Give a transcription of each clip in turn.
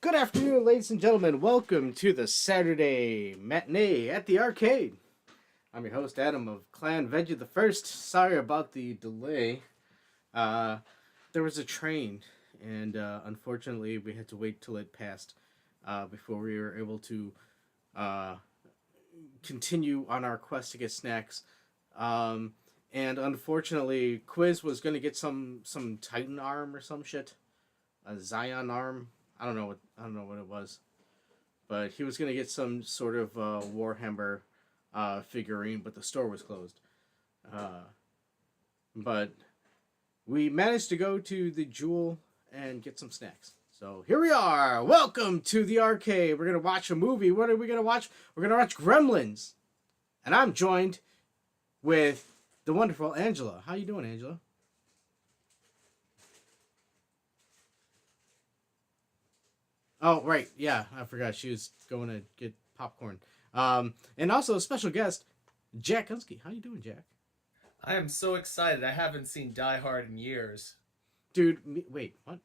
Good afternoon, ladies and gentlemen. Welcome to the Saturday Matinee at the arcade. I'm your host, Adam of Clan Veggie the First. Sorry about the delay. There was a train, and unfortunately, we had to wait till it passed before we were able to continue on our quest to get snacks. And unfortunately, Quiz was gonna get some Titan arm or some shit, a Zion arm. I don't know what it was, but he was gonna get some sort of Warhammer figurine, but the store was closed. Uh, but we managed to go to the Jewel and get some snacks. So here we are. Welcome to the arcade. We're gonna watch a movie. What are we gonna watch? We're gonna watch Gremlins, and I'm joined with the wonderful Angela. How you doing, Angela? Oh, right. Yeah, I forgot she was going to get popcorn. And also a special guest, Jack Gunski. How you doing, Jack? I am so excited. I haven't seen Die Hard in years. Dude, wait, what?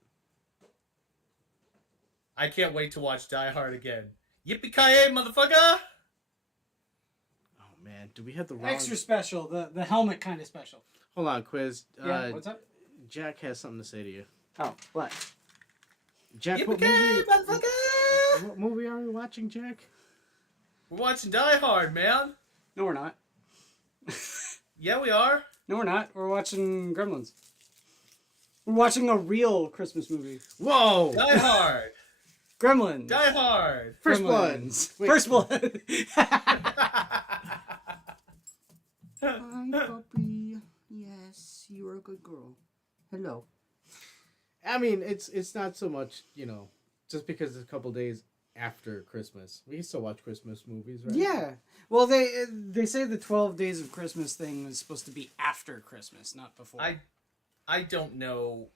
I can't wait to watch Die Hard again. Yippee-ki-yay, motherfucker! Oh, man. Do we have the wrong... Extra special, the helmet kind of special. Hold on, Quiz. Yeah, what's up? Jack has something to say to you. Oh, what? Jack, Yippee-ki-yay, motherfucker! what movie are we watching, Jack? We're watching Die Hard, man. No, we're not. Yeah, we are. No, we're not. We're watching Gremlins. We're watching a real Christmas movie. Whoa! Die Hard. Gremlins. Die Hard. First Gremlins. Blood. First Blood. Hi, puppy. Yes, you're a good girl. Hello. I mean, it's not so much, just because it's a couple days after Christmas. We can still watch Christmas movies, right? Yeah. Well, they say the 12 Days of Christmas thing is supposed to be after Christmas, not before. I don't know.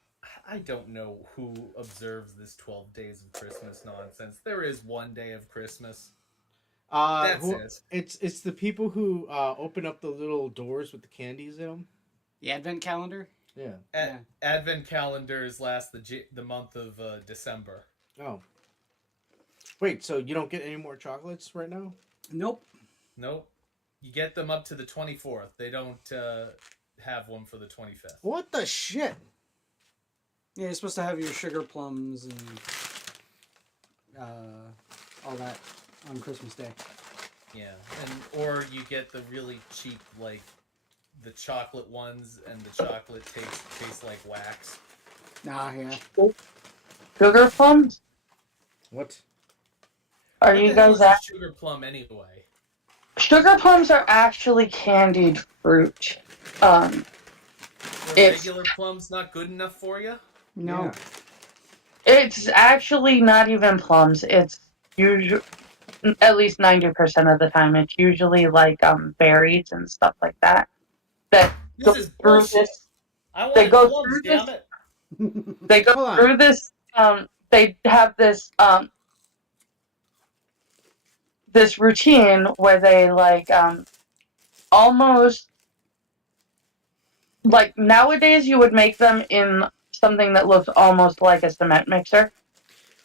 I don't know who observes this 12 days of Christmas nonsense. There is one day of Christmas. That's it. It's the people who open up the little doors with the candies in them. The Advent calendar? Yeah. Advent calendars last the month of December. Oh. Wait, so you don't get any more chocolates right now? Nope. Nope. You get them up to the 24th. They don't have one for the 25th. What the shit? Yeah, you're supposed to have your sugar plums and all that on Christmas Day. Yeah, or you get the really cheap, like, the chocolate ones, and the chocolate tastes like wax. Nah, yeah. Sugar plums? What? Are What you the hell guys is a at? sugar plum anyway? Sugar plums are actually candied fruit. Are It's regular plums not good enough for you? No. it's actually not even plums. It's usually at least 90% of the time. It's usually like berries and stuff like that. That go This is through bullshit. this. I They want go plums, through damn this. it. They go Hold on. through this. They have this routine where they like almost like nowadays you would make them in something that looks almost like a cement mixer,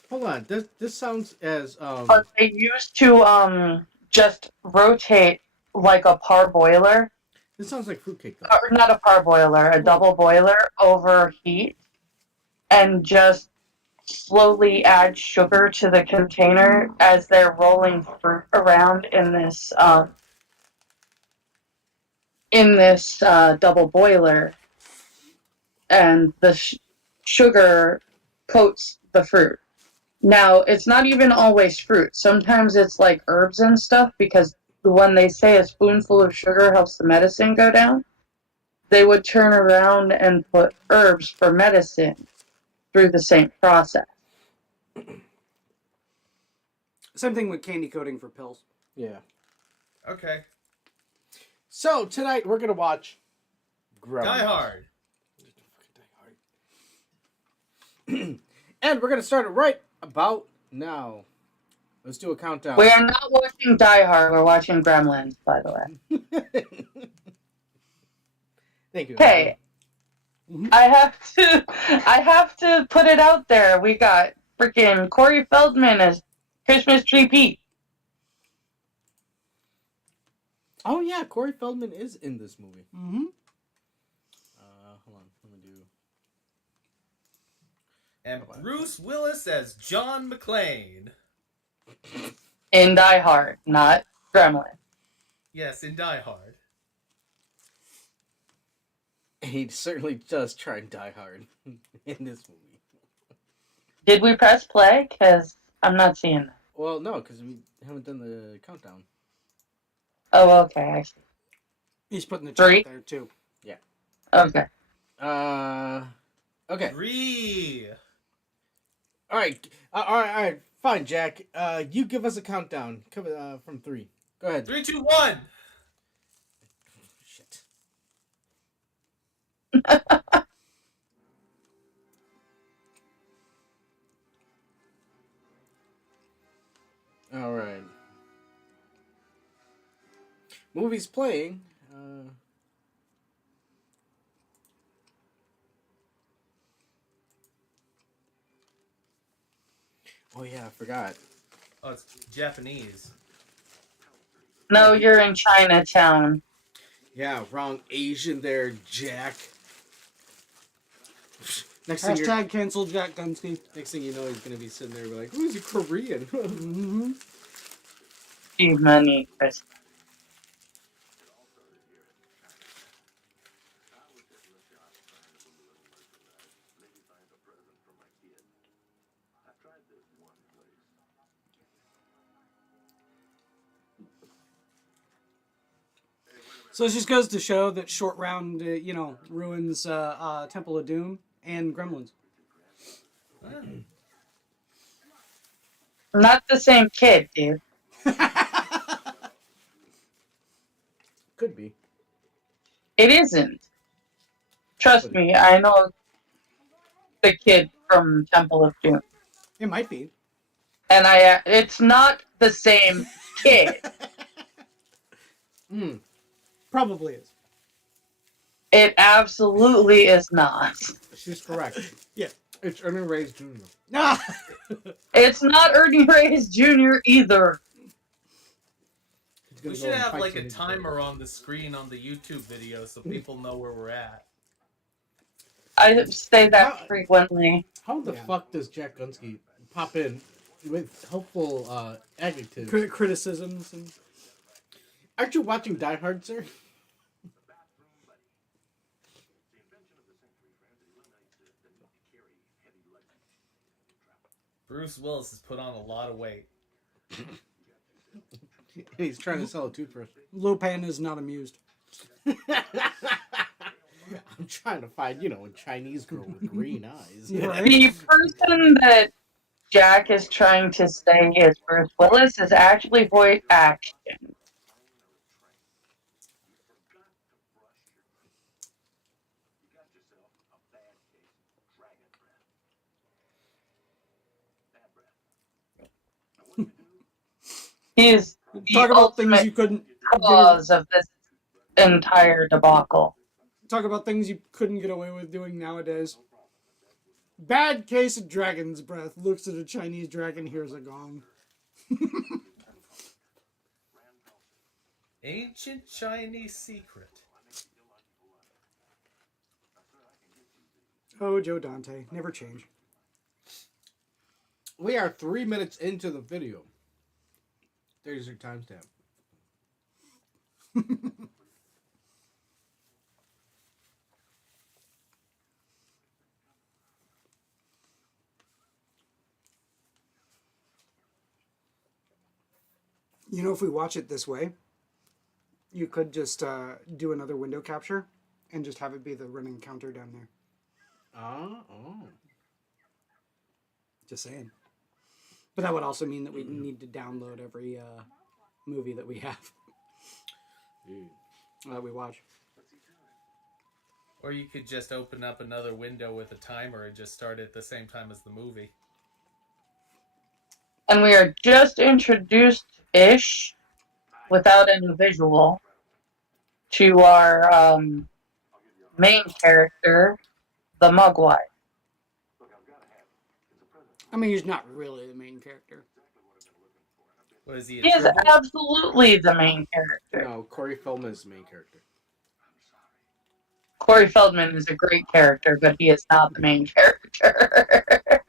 Hold on. This sounds as but they used to just rotate like a parboiler, this sounds like fruitcake though. or not a parboiler, a double boiler over heat, and just slowly add sugar to the container as they're rolling fruit around in this double boiler, and the sugar coats the fruit. Now, it's not even always fruit. Sometimes it's like herbs and stuff, because when they say a spoonful of sugar helps the medicine go down, they would turn around and put herbs for medicine through the same process. Same thing with candy coating for pills. Yeah. Okay. So tonight we're gonna watch Gremlins. Die Hard. And we're gonna start it right about now. Let's do a countdown. We are not watching Die Hard, we're watching Gremlins, by the way. Thank you. Okay, I have to put it out there. We got freaking Corey Feldman as Christmas Tree Pete. Oh yeah, Corey Feldman is in this movie. Mm-hmm. Hold on, let me do. And Bruce Willis as John McClane. In Die Hard, not Gremlin. Yes, in Die Hard. He certainly does try and die hard in this movie. Did we press play? Because I'm not seeing that. Well, no, because we haven't done the countdown. Oh, okay, I see. He's putting the Three? chat there too. Okay. Okay. 3. All right. All right. Fine, Jack. You give us a countdown. From 3. Go ahead. 3, 2, 1. Shit. All right. Movie's playing. Oh yeah, I forgot. Oh, it's Japanese. No, you're in Chinatown. Yeah, wrong Asian there, Jack. Next thing, Hashtag cancel Jack Gunski. next thing you know, he's gonna be sitting there, like, "Who's he Korean?" Mm-hmm. Steve Money, Chris. So it just goes to show that Short Round, ruins Temple of Doom and Gremlins. Not the same kid, dude. Could be. It isn't. Trust me, I know the kid from Temple of Doom. It might be. And it's not the same kid. Probably is. It absolutely is not. She's correct. Yeah. It's Ernie Reyes Jr. Ah! It's not Ernie Reyes Jr. either. We should have like a timer on the screen on the YouTube video so people know where we're at. I say that frequently. How the fuck does Jack Gunski pop in with helpful adjectives? Criticisms and... Aren't you watching Die Hard, sir? Bruce Willis has put on a lot of weight. He's trying to sell a toothbrush. Lopan is not amused. I'm trying to find, a Chinese girl with green eyes. Right. The person that Jack is trying to say is Bruce Willis is actually voice action. He is Talk the about things ultimate you couldn't cause of this entire debacle. talk about things you couldn't get away with doing nowadays. Bad case of dragon's breath. Looks at a Chinese dragon, hears a gong. Ancient Chinese secret. Oh, Joe Dante, never change. We are 3 minutes into the video. There's your timestamp. If we watch it this way, you could just do another window capture and just have it be the running counter down there. Oh. Just saying. But that would also mean that we need to download every movie that we have. That we watch. Or you could just open up another window with a timer and just start at the same time as the movie. And we are just introduced-ish, without any visual, to our main character, the Mugwai. I mean, he's not really the main character. What is he? He is absolutely the main character. No, Corey Feldman is the main character. Corey Feldman is a great character, but he is not the main character.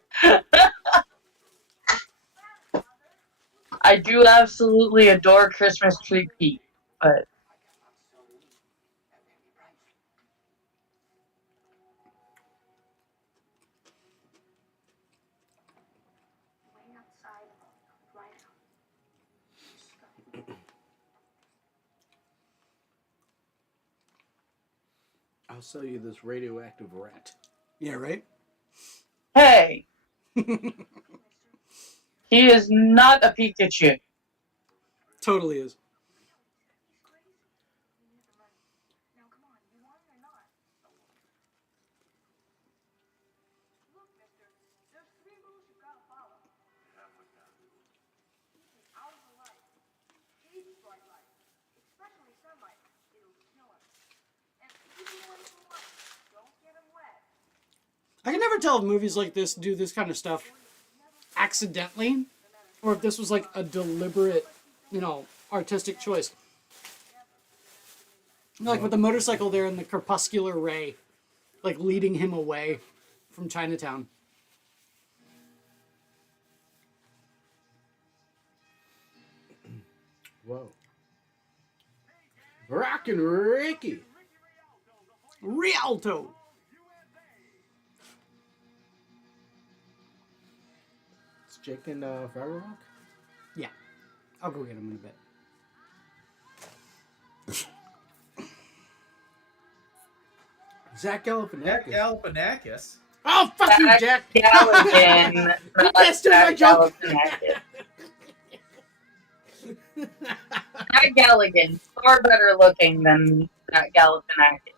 I do absolutely adore Christmas Tree Pete, but I'll sell you this radioactive rat. Yeah, right? hey, he is not a Pikachu. Totally is. I can never tell if movies like this do this kind of stuff accidentally, or if this was like a deliberate, artistic choice. Like with the motorcycle there and the crepuscular ray, like leading him away from Chinatown. Whoa. Rockin' Ricky. Rialto. Is Jake in Fraggle Rock? Yeah. I'll go get him in a bit. Zach Galifianakis. Galifianakis. Oh, fuck you, Jack! Galligan. You can't steal my joke! That Galligan, far better looking than that Galifianakis.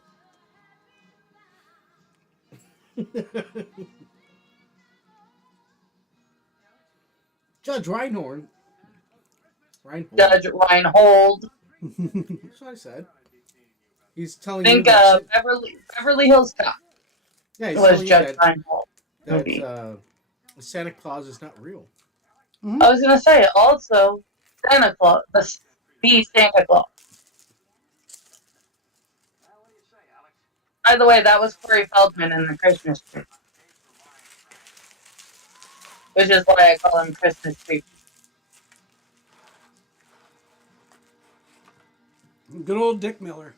Judge Reinhold. Judge Reinhold. That's what I said. He's telling Think you that Beverly Hills Cop yeah, he's was telling you Judge Reinhold. that Santa Claus is not real. Mm-hmm. I was gonna say also Santa Claus, the Santa Claus. By the way, that was Corey Feldman in the Christmas Tree, which is why I call him Christmas Tree. Good old Dick Miller.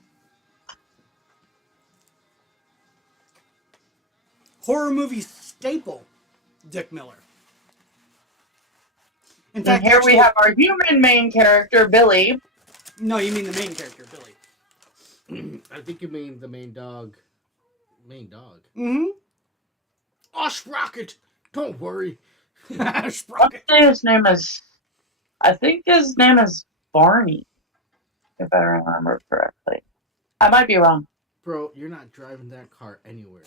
Horror movie staple, Dick Miller. In And fact, here we actually- have our human main character, Billy. No, you mean the main character, Billy. I think you mean the main dog. Main dog? Mm-hmm. Oh, Sprocket! Don't worry. Sprocket. I think his name is Barney, if I remember correctly. I might be wrong. Bro, you're not driving that car anywhere.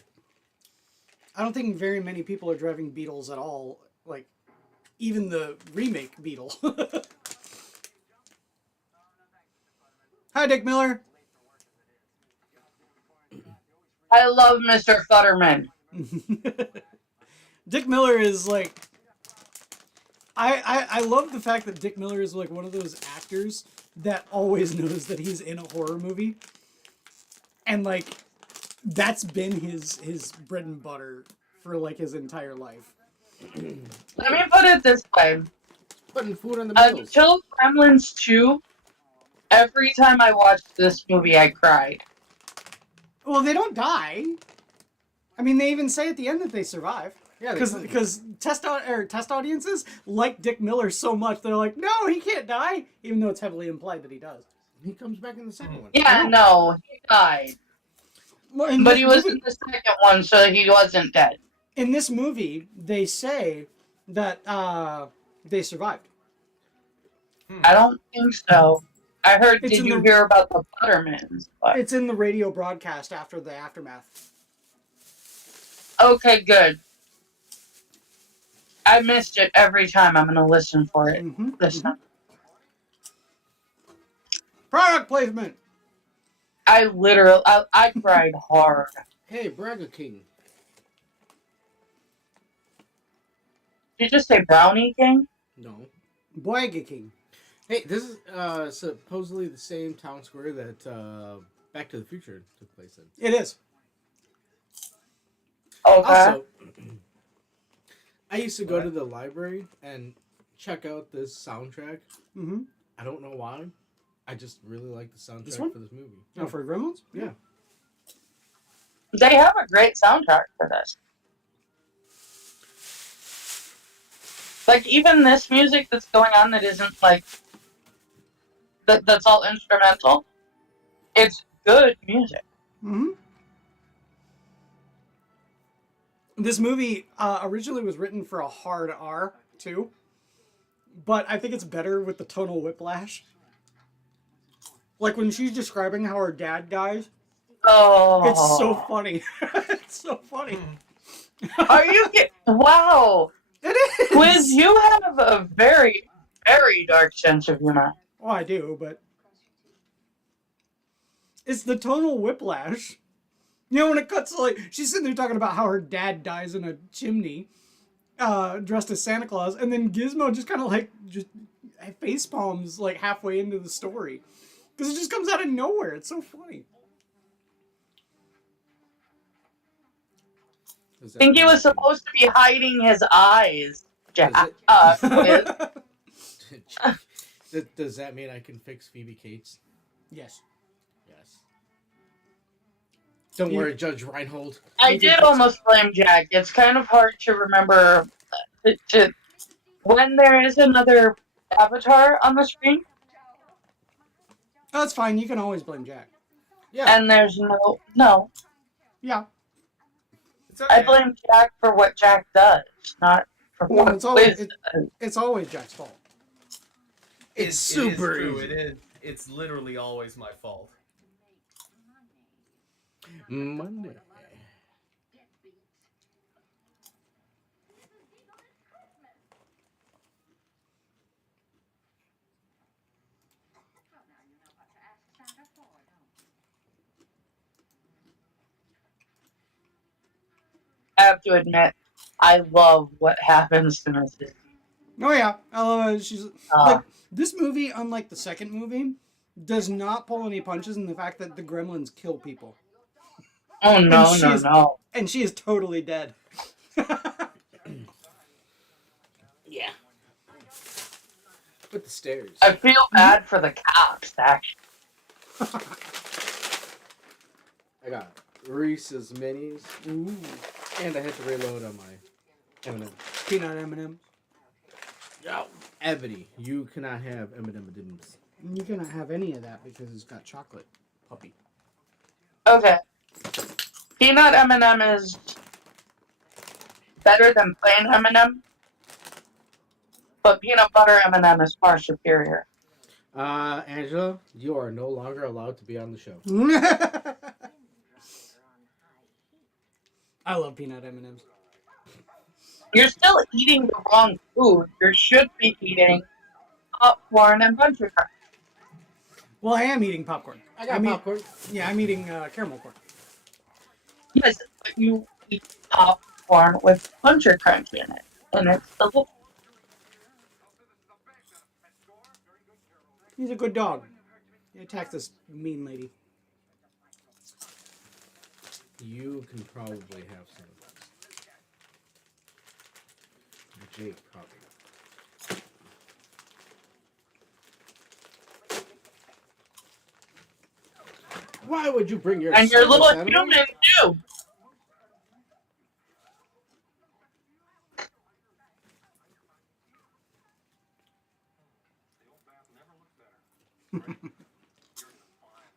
I don't think very many people are driving Beetles at all. Like, even the remake Beetle. Hi, Dick Miller. I love Mr. Futterman. Dick Miller is like... I love the fact that Dick Miller is like one of those actors that always knows that he's in a horror movie. And like, that's been his bread and butter for like his entire life. Let me put it this way. Putting food on the meals. Until Gremlins 2, every time I watched this movie, I cried. Well, they don't die. I mean, they even say at the end that they survive. Yeah, because test audiences like Dick Miller so much they're like, no, he can't die, even though it's heavily implied that he does. He comes back in the second one. Yeah, no, he died. Well, But he was in the second one, so he wasn't dead. In this movie, they say that they survived. I don't think so. I heard, It's did in you the- hear about the Buttermans? But... It's in the radio broadcast after the aftermath. Okay, good. I missed it every time. I'm going to listen for it this time. Product placement. I cried hard. Hey, Braga King. you just say Brownie King? No. Boyega King. Hey, this is supposedly the same town square that Back to the Future took place in. It is. Okay. Also, I used to go to the library and check out this soundtrack. Mm-hmm. I don't know why. I just really like the soundtrack This one? for this movie. Oh, for Gremlins? Yeah. They have a great soundtrack for this. Like, even this music that's going on that isn't, like, that's all instrumental, it's good music. Mm-hmm. This movie originally was written for a hard R, too. But I think it's better with the tonal whiplash. Like, when she's describing how her dad dies, Oh. it's so funny. It's so funny. Are you wow. It is! Quiz, you have a very, very dark sense of humor. Oh, I do, but... It's the tonal whiplash. You know, when it cuts, like, she's sitting there talking about how her dad dies in a chimney, dressed as Santa Claus, and then Gizmo just kind of, like, just face palms, like, halfway into the story. Because it just comes out of nowhere. It's so funny. I think he was supposed to be hiding his eyes, Jack. Quiz. Does that mean I can fix Phoebe Cates? Yes. Yes. Don't worry, Judge Reinhold. I did almost blame Jack. It's kind of hard to remember when there is another avatar on the screen. Oh, that's fine. You can always blame Jack. Yeah. And there's no. Yeah. It's okay. I blame Jack for what Jack does, not for No, what it's always, Quiz it's always Jack's fault. It's super true. easy. It is. It's literally always my fault. Monday. I have to admit, I love what happens to Mrs. Oh, yeah. I love it. She's... like, this movie, unlike the second movie, does not pull any punches in the fact that the Gremlins kill people. Oh, no, And no, she's- no. And she is totally dead. Yeah. With the stairs. I feel bad for the cops, actually. I got Reese's Minis, Ooh. and I had to reload on my M&M. Peanut M&M. No. Ebony, you cannot have M&M's. You cannot have any of that because it's got chocolate. Puppy. Okay. Peanut M&M is better than plain M&M, but peanut butter M&M is far superior. Angela, you are no longer allowed to be on the show. I love peanut M&Ms. You're still eating the wrong food. You should be eating popcorn and bunch of crunch. Well, I am eating popcorn. I got popcorn. Yeah, I'm eating caramel corn. Yes, but you eat popcorn with Puncher Crunch in it, and it's delicious. He's a good dog. He attacked this mean lady. You can probably have some of this. Jake probably. Why would you bring your And your service little animal? human, too.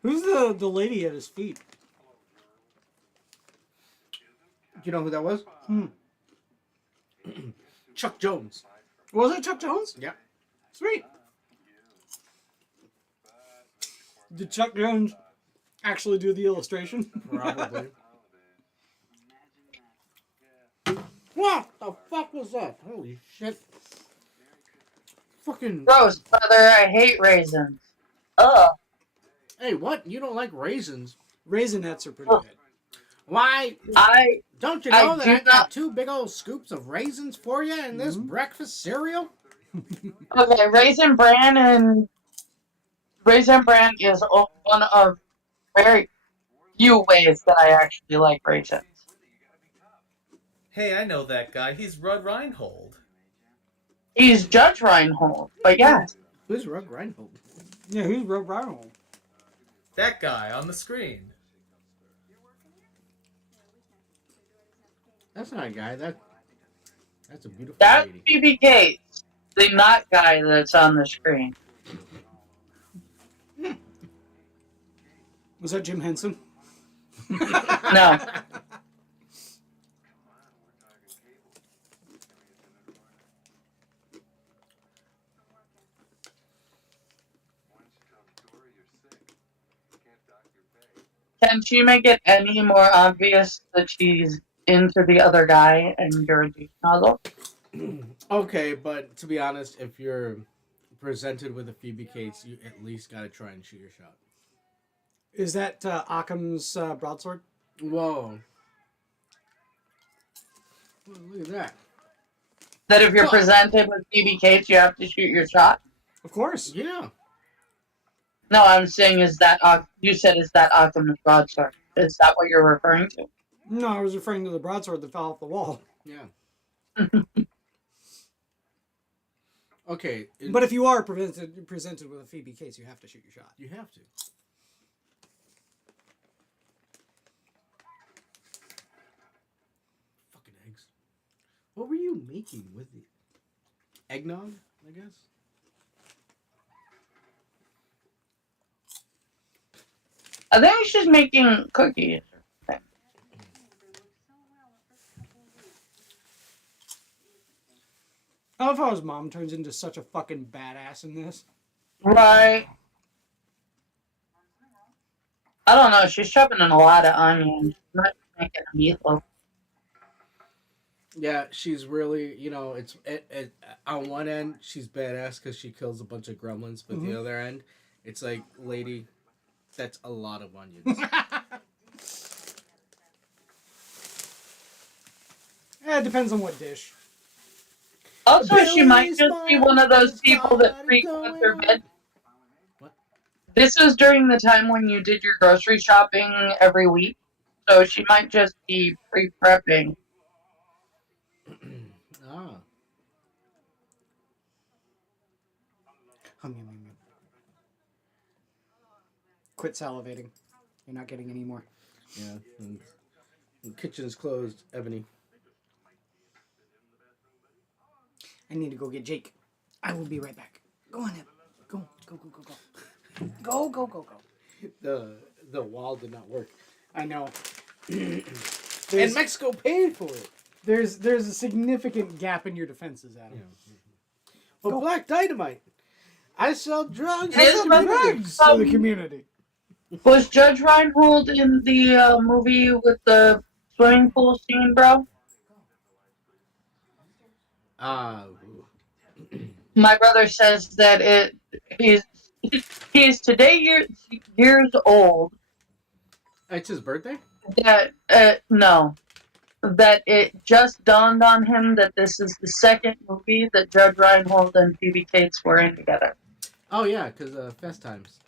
Who's the lady at his feet? Do you know who that was? Chuck Jones. Was it Chuck Jones? Yeah. Sweet. Did Chuck Jones actually do the illustration? Probably. What the fuck was that? Holy shit. Fucking. Gross, brother. I hate raisins. Ugh. Hey, what? You don't like raisins? Raisinets are pretty Oh. good. Why? I Don't you I know that do I got not. 2 big old scoops of raisins for you in this breakfast cereal? Okay, Raisin Bran is one of very few ways that I actually like raisins. Hey, I know that guy. He's Rudd Reinhold. He's Judge Reinhold, but yes, Who's Rug Reinhold? Yeah, who's Rogue Reinhold? That guy on the screen. That's not a guy. That's a beautiful that's lady. Phoebe Cates, the not guy that's on the screen. Was that Jim Henson? No. Can she make it any more obvious that she's into the other guy and you're a douche nozzle? Okay, but to be honest, if you're presented with a Phoebe Cates, you at least gotta try and shoot your shot. Is that Occam's broadsword? Whoa. Well, look at that. That if you're presented with Phoebe Cates, you have to shoot your shot? Of course. Yeah. No, I'm saying you said is that Occam's broadsword. Is that what you're referring to? No, I was referring to the broadsword that fell off the wall. Yeah. Okay. But if you are presented with a Phoebe Cates, you have to shoot your shot. You have to. Fucking eggs. What were you making with the eggnog, I guess? I think she's making cookies. I love how his mom turns into such a fucking badass in this. Right. I don't know. She's chopping in a lot of onions. She's not making a meatloaf. Yeah, she's really, it's on one end she's badass because she kills a bunch of gremlins, but the other end, it's like, lady, that's a lot of onions. Yeah, it depends on what dish. Also, she might just be one of those people that frequent their bed. What? This is during the time when you did your grocery shopping every week, so she might just be pre-prepping. Ah. Hum, yum, yum, yum. Quit salivating. You're not getting any more. Yeah. And the kitchen's closed, Ebony. I need to go get Jake. I will be right back. Go on, Eb. Go, go, go, go, go. Go, go, go, go. The wall did not work. I know. And Mexico paid for it. There's a significant gap in your defenses, Adam. Yeah. But Black Dynamite. I sell drugs. It is to about drugs. For the community. Was Judge Reinhold in the movie with the swimming pool scene, bro? My brother says that he's today years old. It's his birthday? That no, that it just dawned on him that this is the second movie that Judge Reinhold and Phoebe Cates were in together. Oh yeah, because Fast Times.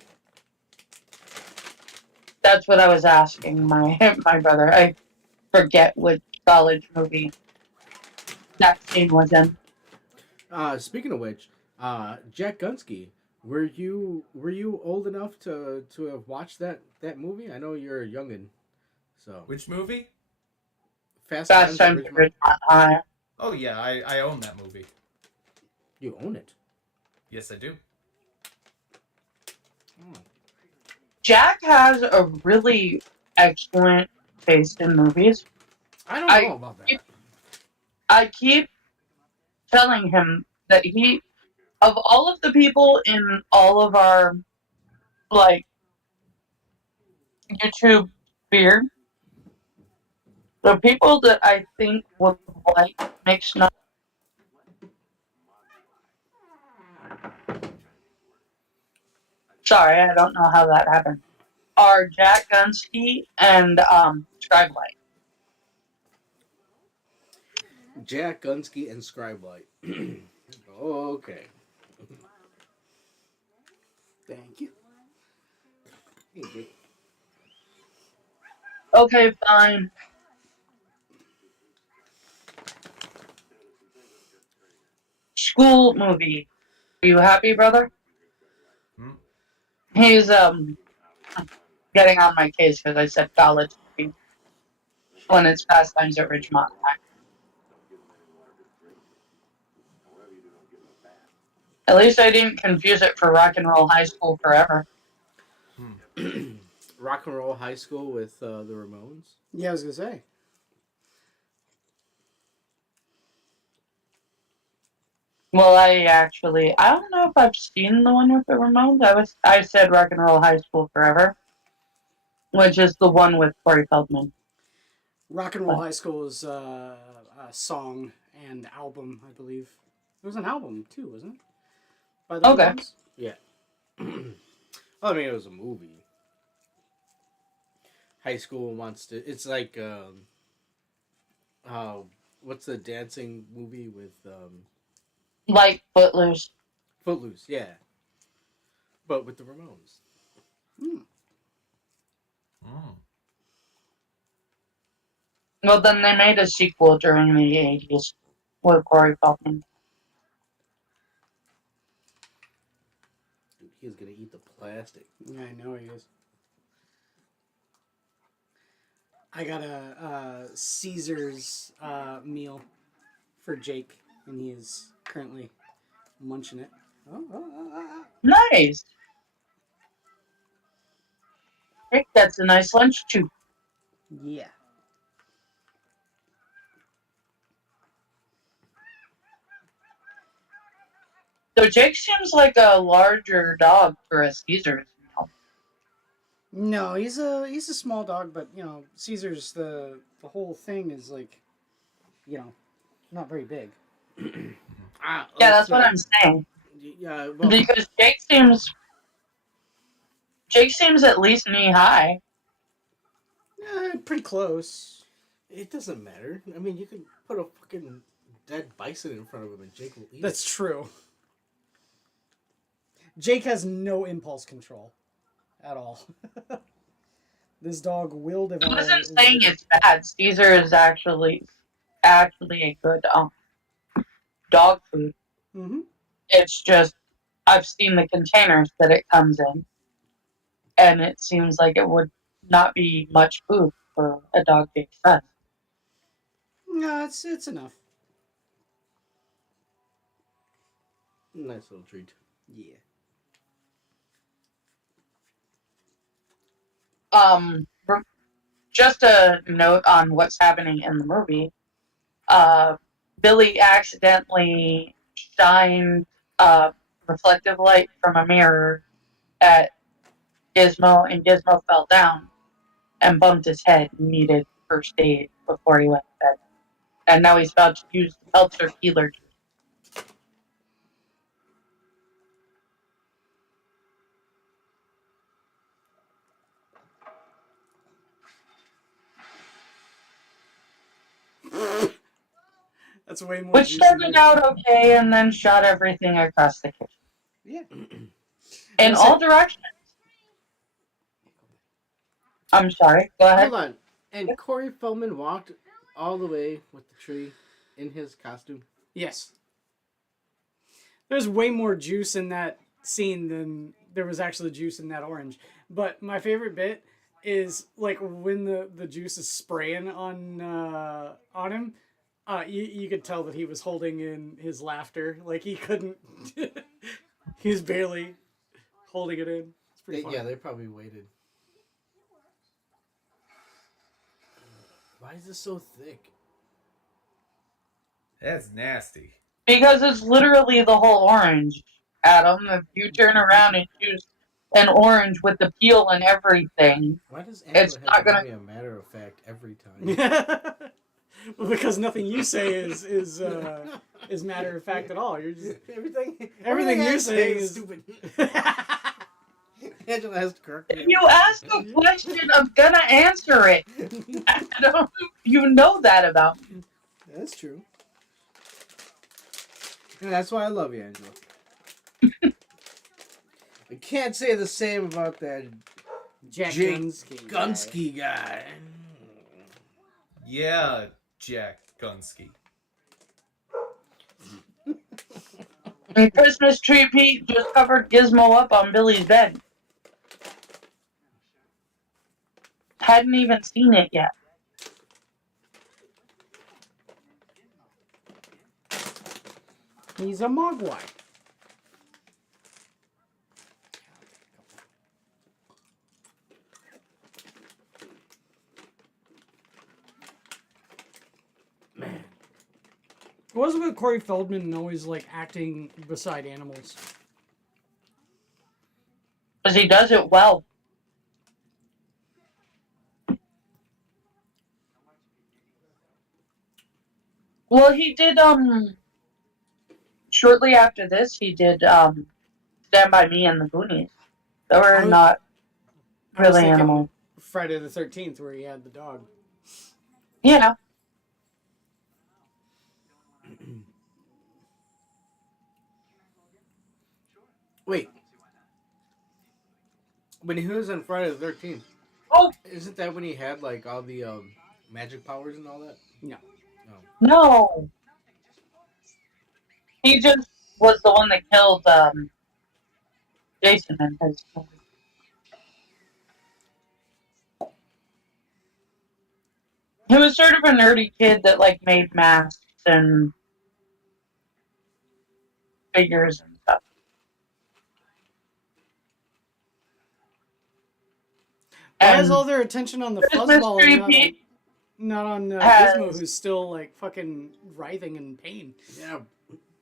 That's what I was asking my brother. I forget which college movie that scene was in. Speaking of which, Jack Gunski, were you old enough to have watched that movie? I know you're a youngin, so. Which movie? Fast Times at Ridgemont. Oh yeah, I own that movie. You own it. Yes, I do. Oh. Jack has a really excellent taste in movies. I don't know about that. I keep telling him that of all of the people in all of our, like, YouTube sphere, the people that I think would like mixed nuts. Sorry, I don't know how that happened. are Jack Gunski and Scribelight. Jack Gunski and Scribelight. Okay. Thank you. Hey, Jake. Okay, fine. School movie. Are you happy, brother? Hmm? He's getting on my case because I said college movie when it's Fast Times at Ridgemont High. At least I didn't confuse it for Rock and Roll High School Forever. Rock and Roll High School with the Ramones. Yeah, I was gonna say. Well, I don't know if I've seen the one with the Ramones. I said Rock and Roll High School Forever, which is the one with Corey Feldman. Rock and Roll High School is a song and album, I believe. It was an album too, wasn't it? By the Okay. Ramones? Yeah. I mean, it was a movie. High school wants to. It's like, what's the dancing movie with Like Footloose. Footloose? Yeah, but with the Ramones. Well, then they made a sequel during the 80s with Corey Feldman. Dude, he's gonna eat the plastic. Yeah, I know he is. I got a Caesar's meal for Jake, and he is currently munching it. Nice. Rick, that's a nice lunch too. Yeah. So Jake seems like a larger dog for a Caesar's meal. No, he's a small dog, but you know, Caesar's the whole thing is like, you know, not very big. Yeah, that's what I'm saying. Yeah, well, Because Jake seems at least knee high. Pretty close. it doesn't matter. I mean, you can put a fucking dead bison in front of him, and Jake will eat That's it. true. Jake has no impulse control at all. This dog will devour. I wasn't saying it's bad. Caesar is actually a good dog food. Mm-hmm. It's just I've seen the containers that it comes in, and it seems like it would not be much food for a dog Jake size. No, it's enough. Nice little treat. Yeah. Just a note on what's happening in the movie. Billy accidentally shined reflective light from a mirror at Gizmo, and Gizmo fell down and bumped his head and needed first aid before he went to bed. And now he's about to use the Peltzer healer. That's way more. Which juice than started out okay and then shot everything across the kitchen. Yeah. In all directions. I'm sorry, go ahead. Hold on. And Corey Feldman walked all the way with the tree in his costume. Yes. There's way more juice in that scene than there was actually juice in that orange. But my favorite bit is like when the juice is spraying on him. You could tell that he was holding in his laughter. Like he couldn't. He was barely holding it in. It's pretty funny. Yeah, they probably waited. Why is this so thick? That's nasty. Because it's literally the whole orange, Adam. If you turn around and use an orange with the peel and everything, Why does Angela it's have not to gonna. give me a matter of fact every time? Well, because nothing you say is matter of fact at all. You're just everything everything I you're say saying is stupid. Angela has to correct me. If you ask a question, I'm gonna answer it. I don't, you know that about me. That's true. And that's why I love you, Angela. I can't say the same about that Jack Jake Gunski. Gunski guy. Yeah, Jack Gunski. And Christmas Tree Pete just covered Gizmo up on Billy's bed. Hadn't even seen it yet. He's a mogwai. Man. It wasn't with Corey Feldman always like acting beside animals. Because he does it well. Well, he did, shortly after this, he did, Stand By Me and the Goonies. They were not I was really thinking animals. Friday the 13th, where he had the dog. Yeah. Wait. When he was on Friday the 13th, Oh, isn't that when he had like all the magic powers and all that? No. no. He just was the one that killed, Jason and his. He was sort of a nerdy kid that, like, made masks and figures and stuff. Why And is all their attention on the Christmas fuzzball Tree and Pete not on has- Gizmo, who's still like fucking writhing in pain? Yeah.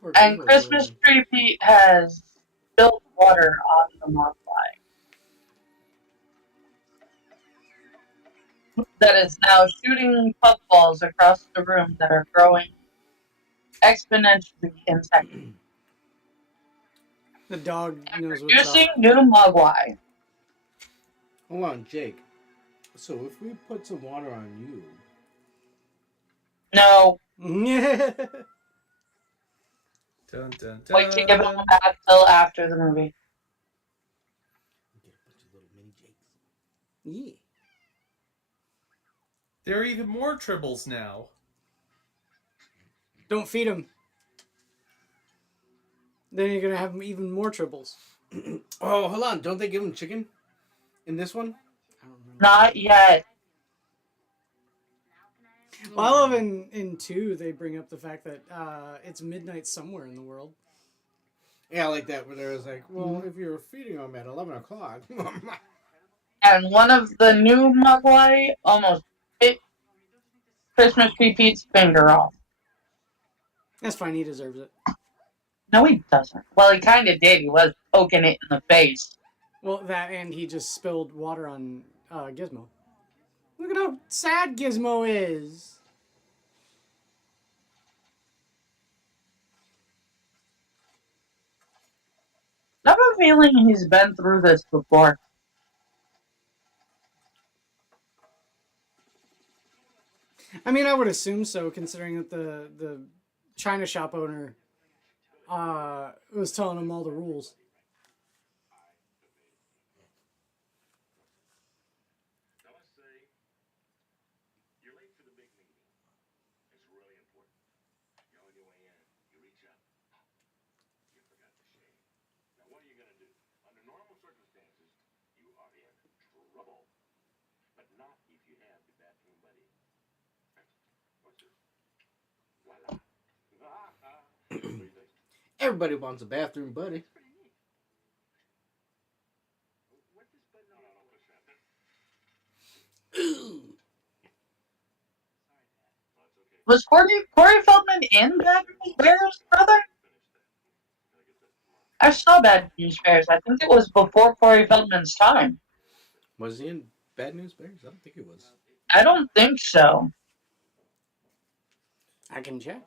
poor and Gizmo's Christmas really- Tree Pete has spilled water on the Mogwai that is now shooting puffballs across the room that are growing exponentially in size. The dog knows what's Producing up. new Mogwai. Hold on, Jake. So if we put some water on you, No, Dun, dun, dun. wait to give him a bath till after the movie. we get a bunch of little mini Jakes. Yeah. There are even more tribbles now. Don't feed him. Then you're gonna have even more tribbles. Oh, hold on! Don't they give him chicken in this one? I don't remember. Not yet. Well, I love in 2, they bring up the fact that it's midnight somewhere in the world. Yeah, like that. Where there was like, well, if you're feeding them at 11 o'clock. And one of the new Mogwai almost bit Christmas Tree Pete's finger off. That's fine, he deserves it. No, he doesn't. Well, he kind of did. He was poking it in the face. Well, that and he just spilled water on Gizmo. Look at how sad Gizmo is. I have a feeling he's been through this before. I mean, I would assume so, considering that the China shop owner was telling him all the rules. Everybody wants a bathroom buddy. Was Corey Feldman in Bad News Bears, brother? I saw Bad News Bears. I think it was before Corey Feldman's time. Was he in Bad News Bears? I don't think he was. I don't think so. I can check.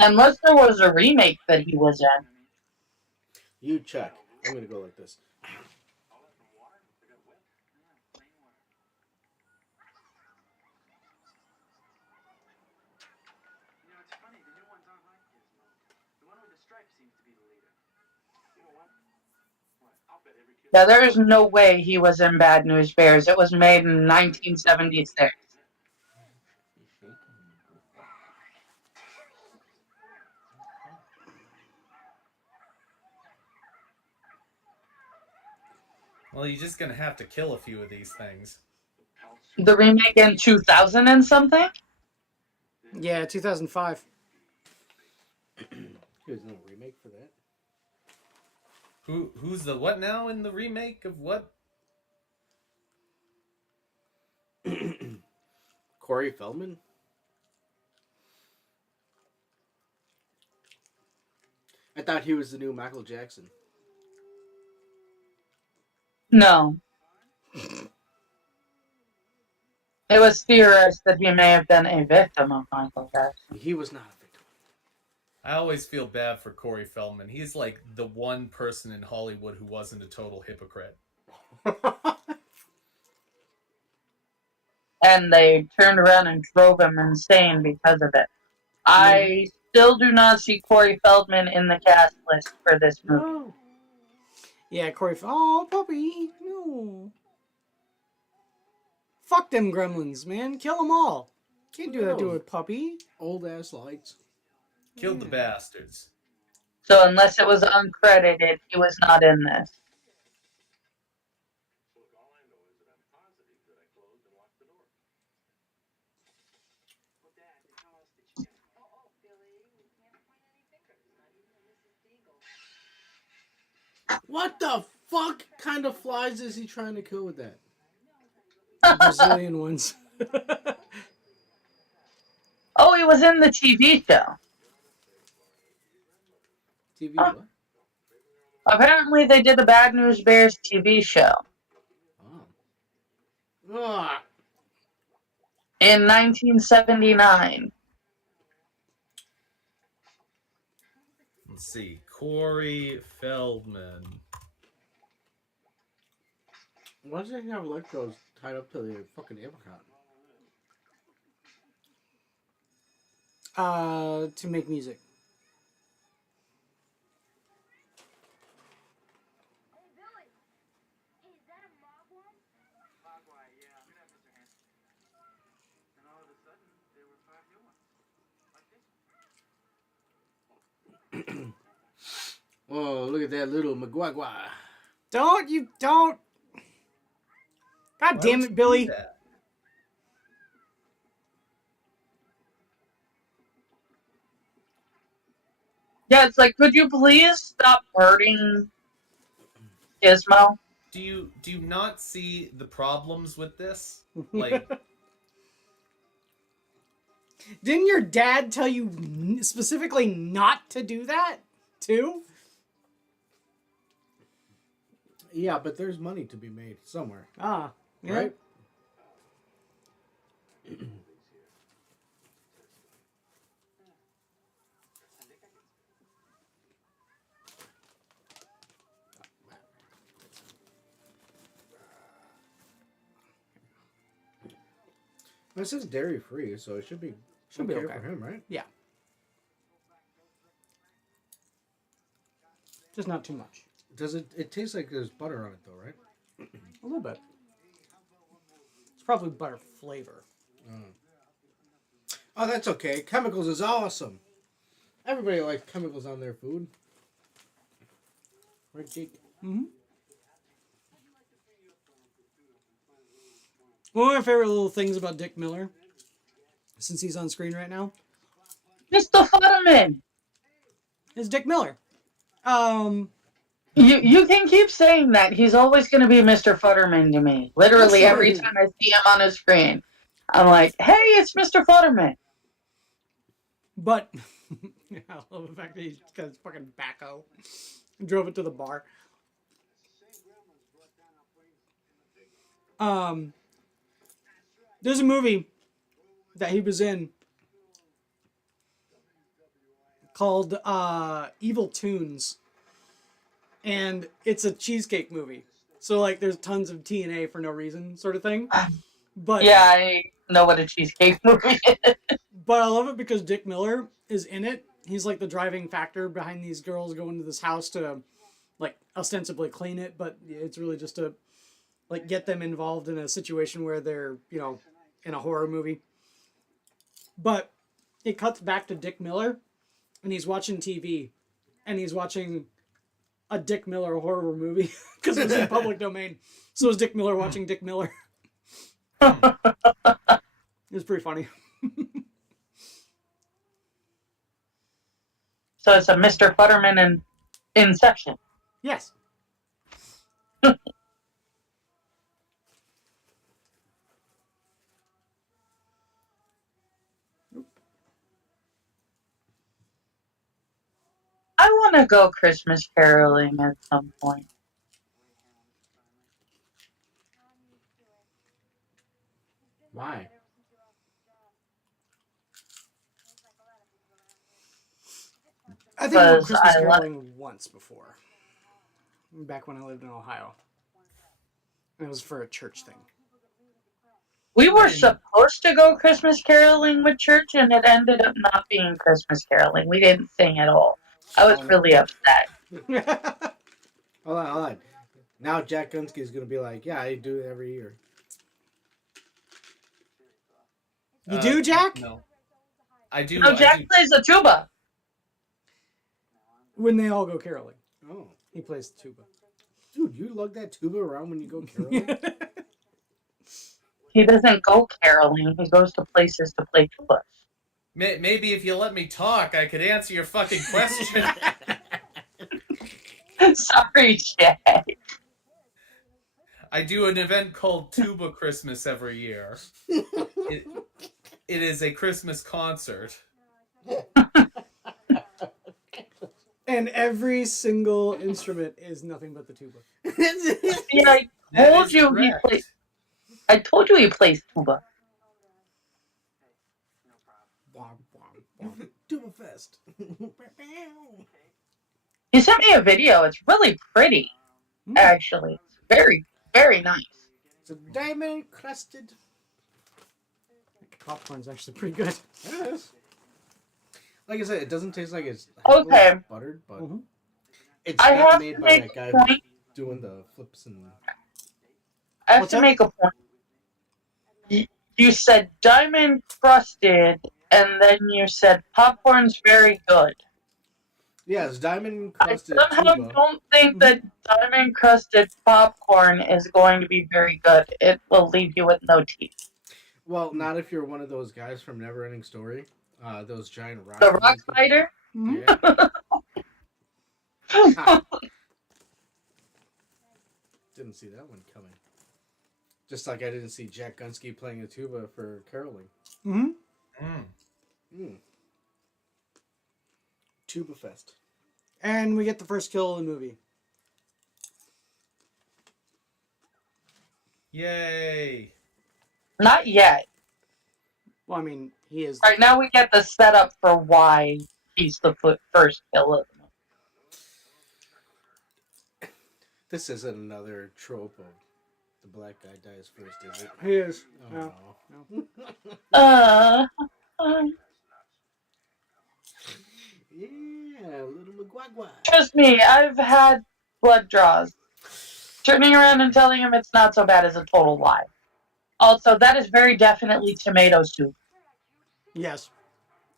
Unless there was a remake that he was in. You check. I'm gonna go like this. Yeah, there is no way he was in Bad News Bears. It was made in 1976. Well, you're just gonna have to kill a few of these things. The remake in 2000 and something? Yeah, 2005. There's no remake for that. Who's the what now in the remake of what? Corey Feldman? I thought he was the new Michael Jackson. No. It was theorized that he may have been a victim of Michael Jackson. He was not a victim. I always feel bad for Corey Feldman. He's like the one person in Hollywood who wasn't a total hypocrite. And they turned around and drove him insane because of it. I still do not see Corey Feldman in the cast list for this movie. No. Yeah, Corey. Oh, puppy. No. Fuck them gremlins, man. Kill them all. Can't do that to a puppy. Old ass lights. Killed the bastards. So unless it was uncredited, he was not in this. What the fuck kind of flies is he trying to kill with that? Brazilian ones. Oh, he was in the TV show. TV what? Apparently, they did a Bad News Bears TV show Ah. in 1979. Let's see. Corey Feldman. Why does he have electrodes tied up to the fucking apricot? To make music. Oh, look at that little McGuagua. Don't. God Why damn would it, you Billy. do that? Yeah, it's like, could you please stop hurting Gizmo? Do you not see the problems with this? Like, Didn't your dad tell you specifically not to do that, too? Yeah, but there's money to be made somewhere, Ah, yeah. right? This is dairy free, so it should be Should be okay okay. for him, right? Yeah. Just not too much. Does it? It tastes like there's butter on it, though, right? A little bit. It's probably butter flavor. Oh, that's okay. Chemicals is awesome. Everybody likes chemicals on their food. Right, Jake? Mm-hmm. One of my favorite little things about Dick Miller, since he's on screen right now, Mr. Futterman! is Dick Miller. You can keep saying that. He's always going to be Mr. Futterman to me. Literally every time I see him on a screen. I'm like, hey, it's Mr. Futterman. But I love the fact that he's got his fucking backhoe and drove it to the bar. There's a movie that he was in called Evil Tunes. and it's a cheesecake movie. So like, there's tons of TNA for no reason, sort of thing. But yeah, I know what a cheesecake movie is. But I love it because Dick Miller is in it. He's like the driving factor behind these girls going to this house to, like, ostensibly clean it, but it's really just to, like, get them involved in a situation where they're, you know, in a horror movie. But it cuts back to Dick Miller, and he's watching TV, and he's watching a Dick Miller horror movie because it's in public domain. So is Dick Miller watching Dick Miller. It was pretty funny. So it's a Mr. Futterman and Inception. Yes. I want to go Christmas caroling at some point. Why? I think I went Because Christmas I caroling once before. Back when I lived in Ohio. And it was for a church thing. We were supposed to go Christmas caroling with church, and it ended up not being Christmas caroling. We didn't sing at all. I was really upset. Hold on. Now Jack Gunski is going to be like, yeah, I do it every year. You do, Jack? No. I do. No, Jack plays the tuba. When they all go caroling. Oh. He plays the tuba. Dude, you lug that tuba around when you go caroling? He doesn't go caroling. He goes to places to play tuba. Maybe if you let me talk, I could answer your fucking question. Sorry, Jack. I do an event called Tuba Christmas every year. It is a Christmas concert. And every single instrument is nothing but the tuba. Yeah, I told you he plays tuba. Tuba Fest. He sent me a video. It's really pretty, actually. It's very, very nice. It's a diamond crusted. Popcorn's actually pretty good. Yes. Like I said, it doesn't taste like it's Okay. buttered, but Mhm. it's I not have made to by make that a guy point. who's doing the flips and. I have What's to that? make a point. You said diamond crusted, and then you said popcorn's very good. Yeah, it's diamond I crusted somehow tuba. don't think that diamond crusted popcorn is going to be very good. It will leave you with no teeth. Well, not if you're one of those guys from Neverending Story. Those giant rock. The rock spider? Yeah. Didn't see that one coming. Just like I didn't see Jack Gunski playing a tuba for caroling. Tuba Fest. And we get the first kill of the movie. Yay! Not yet. Well, I mean, he is. Right now we get the setup for why he's the first kill of the movie. This isn't another trope of the black guy dies first, is it? He is. Oh, No. Yeah, little McGuagua. Trust me, I've had blood draws. Turning around and telling him it's not so bad is a total lie. Also, that is very definitely tomato soup. Yes.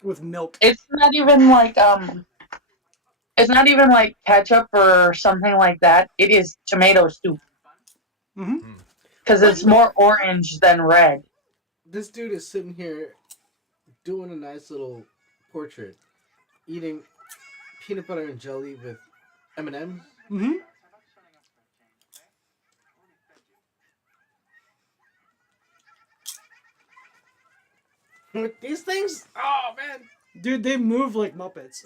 With milk. It's not even like ketchup or something like that. It is tomato soup. Mm-hmm. Because it's more orange than red. This dude is sitting here doing a nice little portrait, eating peanut butter and jelly with M&M's. Mm-hmm. With these things? Oh, man. Dude, they move like Muppets.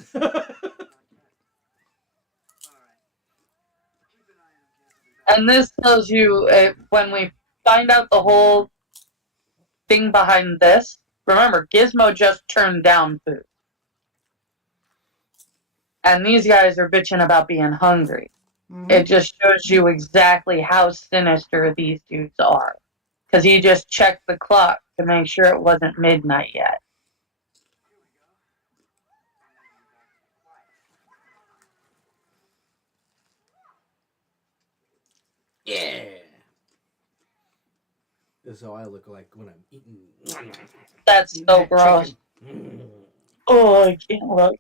And this tells you, when we find out the whole thing behind this, remember, Gizmo just turned down food. And these guys are bitching about being hungry. It just shows you exactly how sinister these dudes are. Because he just checked the clock to make sure it wasn't midnight yet. Yeah. This is how I look like when I'm eating. That's Eating so that gross. chicken. Oh, I can't look.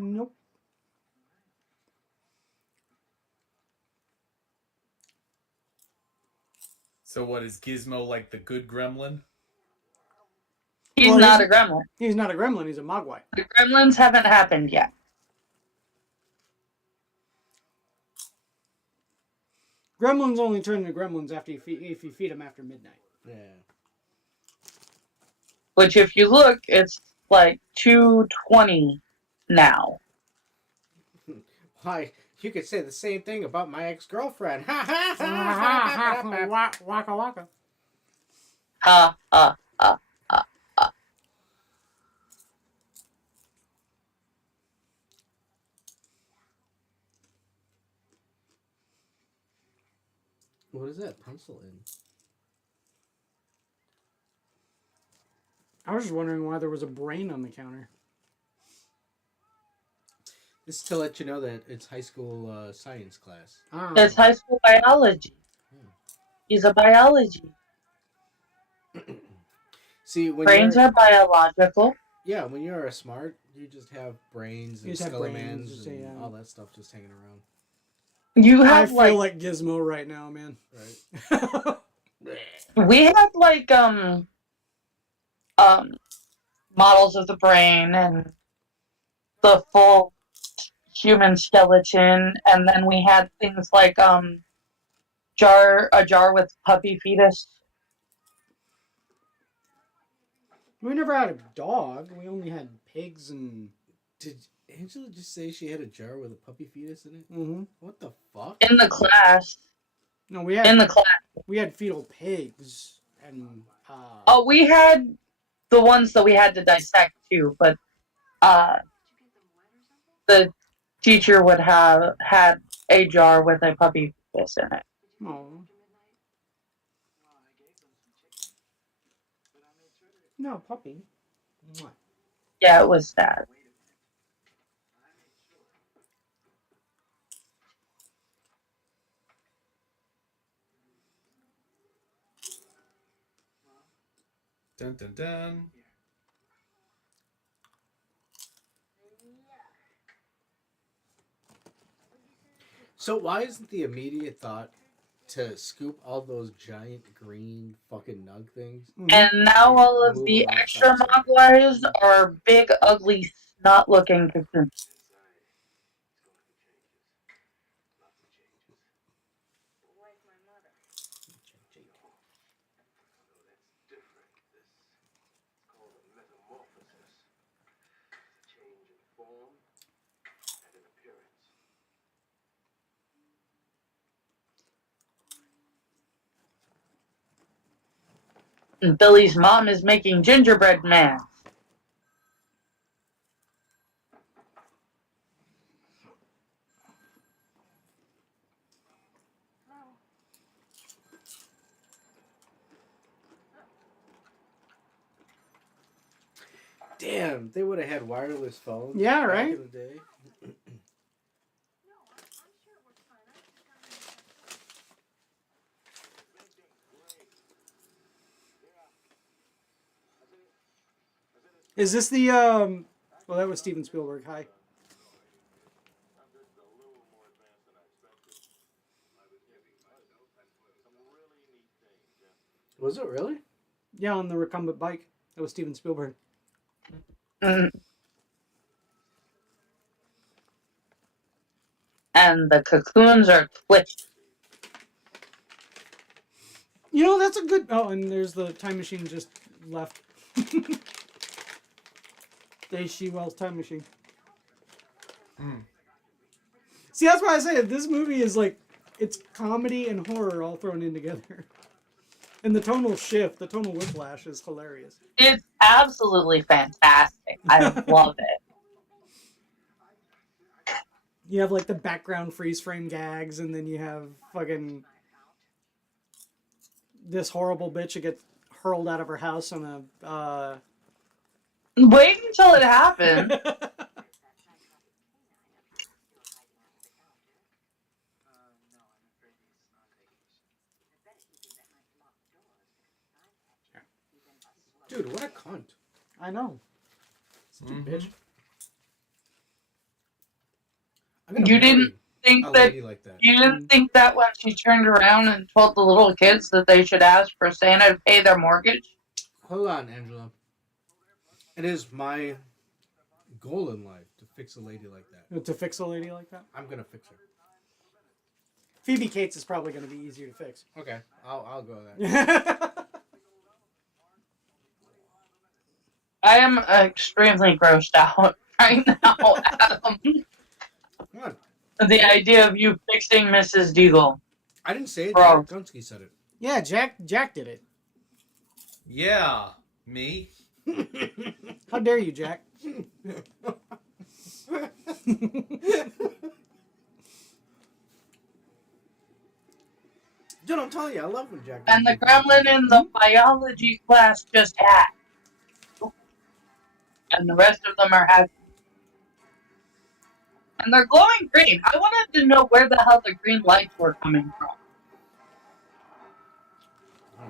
Nope. So what is Gizmo like the good gremlin? He's Well, not a gremlin. He's not a gremlin, he's a mogwai. The gremlins haven't happened yet. Gremlins only turn into gremlins after if you feed them after midnight. Yeah. Which, if you look, it's like 2:20 now. Why, you could say the same thing about my ex-girlfriend. Ha Waka waka. Ha ha. What is that pencil in? I was just wondering why there was a brain on the counter. This is to let you know that it's high school science class. Oh. It's high school biology. He's a biology. See, when Brains you're, are biological. yeah, when you're a smart, you just have brains and You just have brains, skeletons just, and yeah. all that stuff just hanging around. You I have feel like Gizmo right now, man. Right. we had like models of the brain and the full human skeleton, and then we had things like a jar with puppy fetus. We never had a dog. We only had pigs and. Did Angela just say she had a jar with a puppy fetus in it? Mm-hmm. What the fuck? In the class. No, we had In the class. we had fetal pigs and. Oh, we had the ones that we had to dissect too, but the teacher would have had a jar with a puppy fetus in it. Oh. No, puppy. Mwah. Yeah, it was sad. Dun dun dun. So why isn't the immediate thought to scoop all those giant green fucking nug things? Mhm. And now all of Move the them extra outside. mogwais are big, ugly, snot-looking cocoons. And Billy's mom is making gingerbread man. Damn, they would have had wireless phones. Yeah, back right? in the day. Is this the Well, that was Steven Spielberg. Hi. Was it really? Yeah, on the recumbent bike. That was Steven Spielberg. Mm. And the cocoons are twitched. You know, that's a good. Oh, and there's the time machine just left. Daisy Wells time machine. See, that's why I say this movie is like it's comedy and horror all thrown in together. And the tonal shift, the tonal whiplash is hilarious. It's absolutely fantastic. I love it. You have like the background freeze frame gags, and then you have fucking this horrible bitch that gets hurled out of her house on a. Wait until it happens. Dude, what a cunt. I know. Stupid bitch. You didn't think a that lady like that. you didn't think that when she turned around and told the little kids that they should ask for Santa to pay their mortgage? Hold on, Angela. It is my goal in life to fix a lady like that. To fix a lady like that? I'm gonna fix her. Phoebe Cates is probably going to be easier to fix. Okay, I'll go with that. I am extremely grossed out right now, Adam. Come on. The idea of you fixing Mrs. Deagle. I didn't say it. Bro. Gunski said it. Yeah, Jack did it. Yeah, me. How dare you, Jack? Dude, I'm telling you, I love when Jack. And the gremlin in the biology class just had. And the rest of them are happy. And they're glowing green. I wanted to know where the hell the green lights were coming from.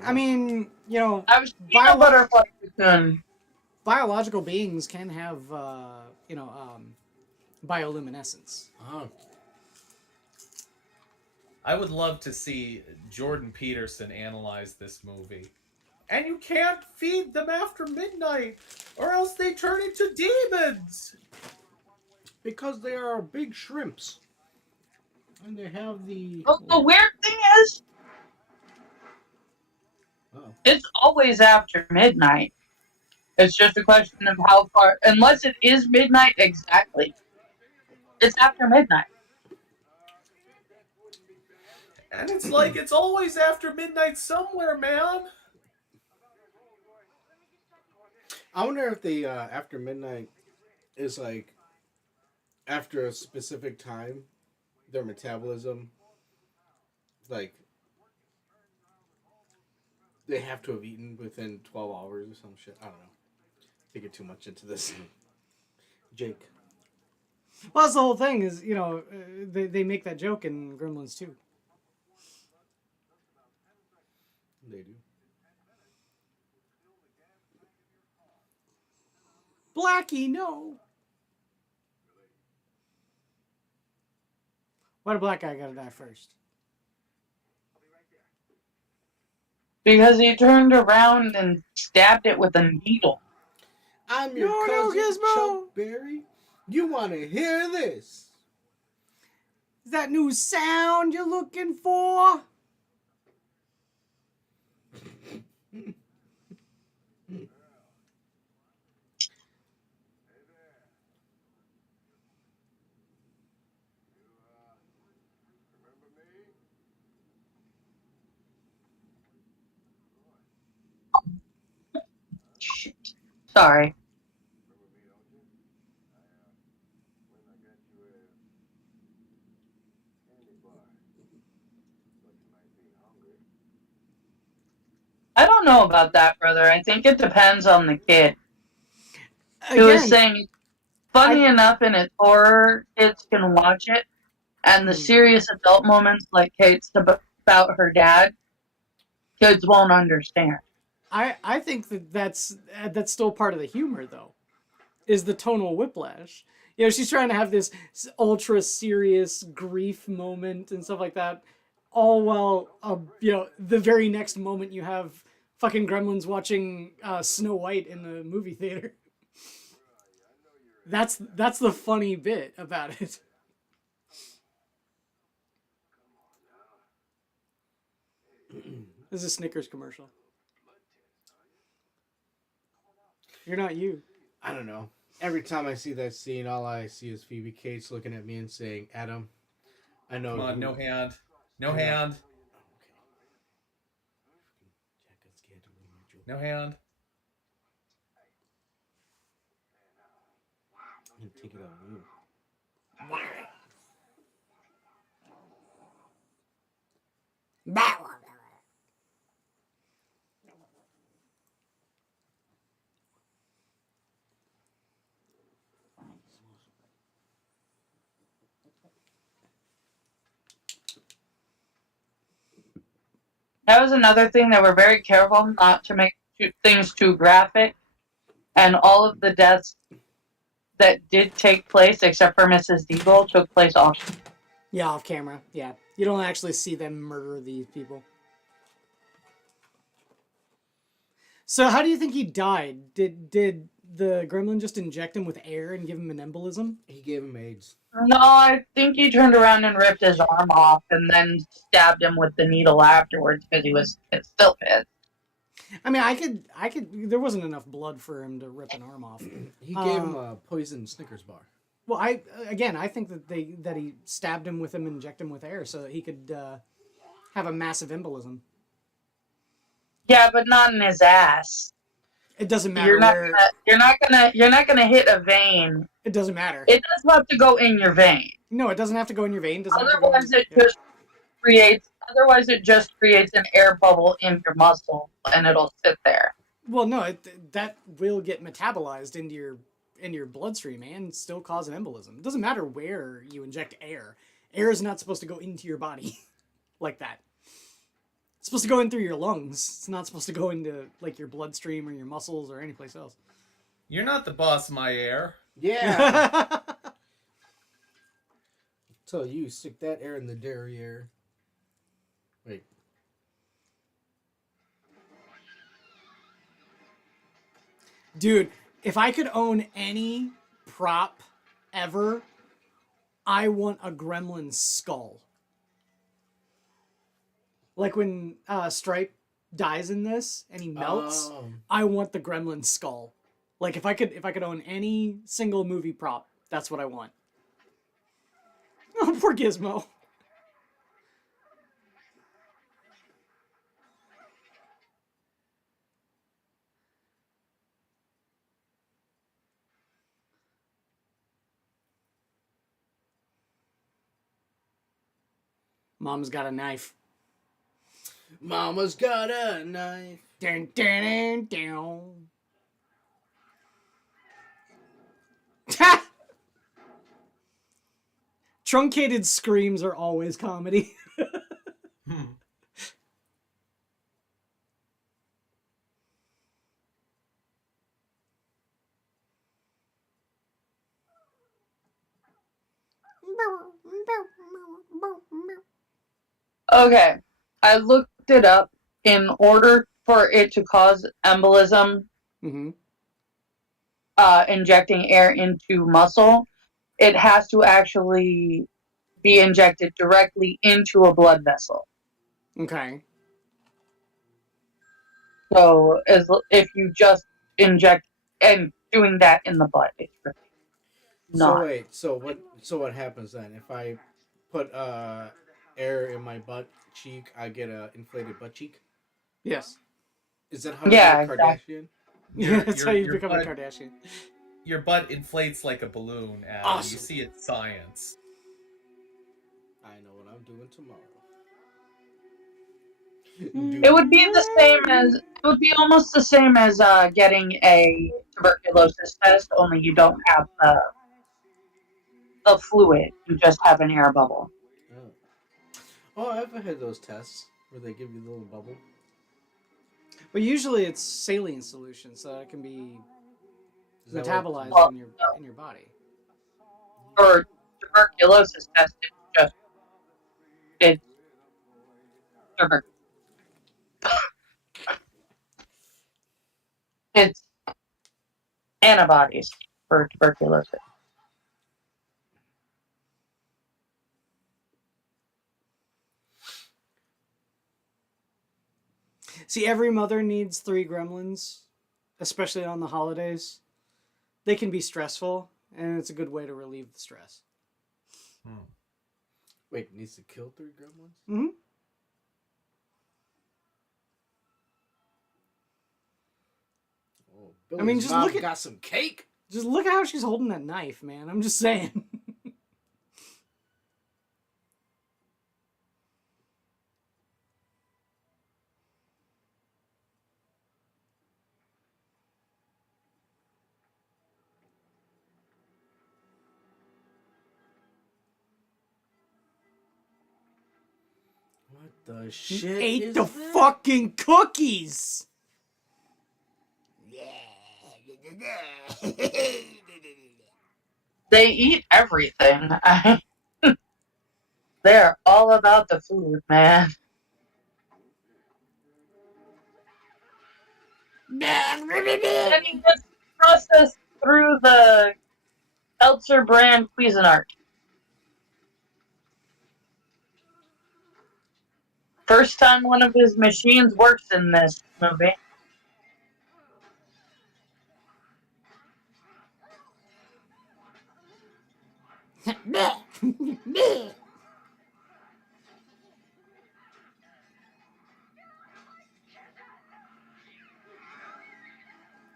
I mean, you know, I was peanut butter cocoon. biological beings can have, bioluminescence. Oh. I would love to see Jordan Peterson analyze this movie. And you can't feed them after midnight, or else they turn into demons. Because they are big shrimps. And they have the... Well, the weird thing is, Uh-oh. it's always after midnight. It's just a question of how far, unless it is midnight exactly. It's after midnight. And it's like it's always after midnight somewhere, man. I wonder if the after midnight is like after a specific time, their metabolism, like they have to have eaten within 12 hours or some shit. I don't know. Thinking too much into this. Jake. Well, that's the whole thing is, you know, they make that joke in Gremlins too. They do. Blackie, no. Why did black guy gotta die first? Because he turned around and stabbed it with a needle. I'm your No, cousin, Gizmo. Chuck Berry. You want to hear this? Is that new sound you're looking for? Shit. Sorry. I don't know about that, brother. I think it depends on the kid. He was saying, funny enough, in its horror, kids can watch it, and the serious adult moments, like Kate's about her dad, kids won't understand. I think that's still part of the humor, though, is the tonal whiplash. You know, she's trying to have this ultra serious grief moment and stuff like that, all while, the very next moment you have fucking Gremlins watching Snow White in the movie theater. That's the funny bit about it. This is a Snickers commercial. You're not you. I don't know. Every time I see that scene, all I see is Phoebe Cates looking at me and saying, Adam, I know. Come on, no hand. No hand. No hand. I'm gonna take it out of you. That was another thing that we're very careful not to make things too graphic. And all of the deaths that did take place, except for Mrs. Deagle, took place off. Yeah, off camera. Yeah, you don't actually see them murder these people. So how do you think he died? Did the gremlin just inject him with air and give him an embolism? He gave him AIDS. No, I think he turned around and ripped his arm off and then stabbed him with the needle afterwards because he was still pissed. I mean, I could. There wasn't enough blood for him to rip an arm off. He gave him a poison Snickers bar. Well, I think that he stabbed him with him and injected him with air so that he could have a massive embolism. Yeah, but not in his ass. It doesn't matter. You're not gonna hit a vein. It doesn't matter. It does have to go in your vein. No, it doesn't have to go in your vein. Otherwise, it just creates an air bubble in your muscle, and it'll sit there. Well, no, that will get metabolized into your bloodstream and still cause an embolism. It doesn't matter where you inject air. Air is not supposed to go into your body like that. It's supposed to go in through your lungs. It's not supposed to go into like your bloodstream or your muscles or anyplace else. You're not the boss of my air. Yeah. So you stick that air in the derriere. Wait. Dude, if I could own any prop ever, I want a gremlin skull. Like when Stripe dies in this and he melts, I want the gremlin skull. Like if I could own any single movie prop, that's what I want. Oh, poor Gizmo. Mom's got a knife. Mama's got a knife. Dun, dun, dun, dun. Truncated screams are always comedy. Okay, I looked it up. In order for it to cause embolism, injecting air into muscle, it has to actually be injected directly into a blood vessel. Okay. So if you just inject and doing that in the butt, it's really not. So wait, so what happens then? If I put air in my butt cheek, I get a inflated butt cheek? Yes. Is that how you get a Kardashian? Yeah, that's how you become a Kardashian. Your butt inflates like a balloon, and awesome. You see it's science. I know what I'm doing tomorrow. It would be the same as it would be almost the same as getting a tuberculosis test, only you don't have the fluid; you just have an air bubble. Oh, I've had those tests where they give you the little bubble. But usually it's saline solution, so it can be metabolized in your body. For tuberculosis test, it's it's antibodies for tuberculosis. See, every mother needs 3 gremlins, especially on the holidays. They can be stressful, and it's a good way to relieve the stress. Wait, needs to kill 3 gremlins? Mm-hmm. Oh, Billy's I mean, just mom look at got some cake. Just look at how she's holding that knife, man. I'm just saying. What the She shit? ate is the this? fucking cookies. They eat everything. They're all about the food, man. And he gets processed through the Elser brand Cuisinart. First time one of his machines works in this movie.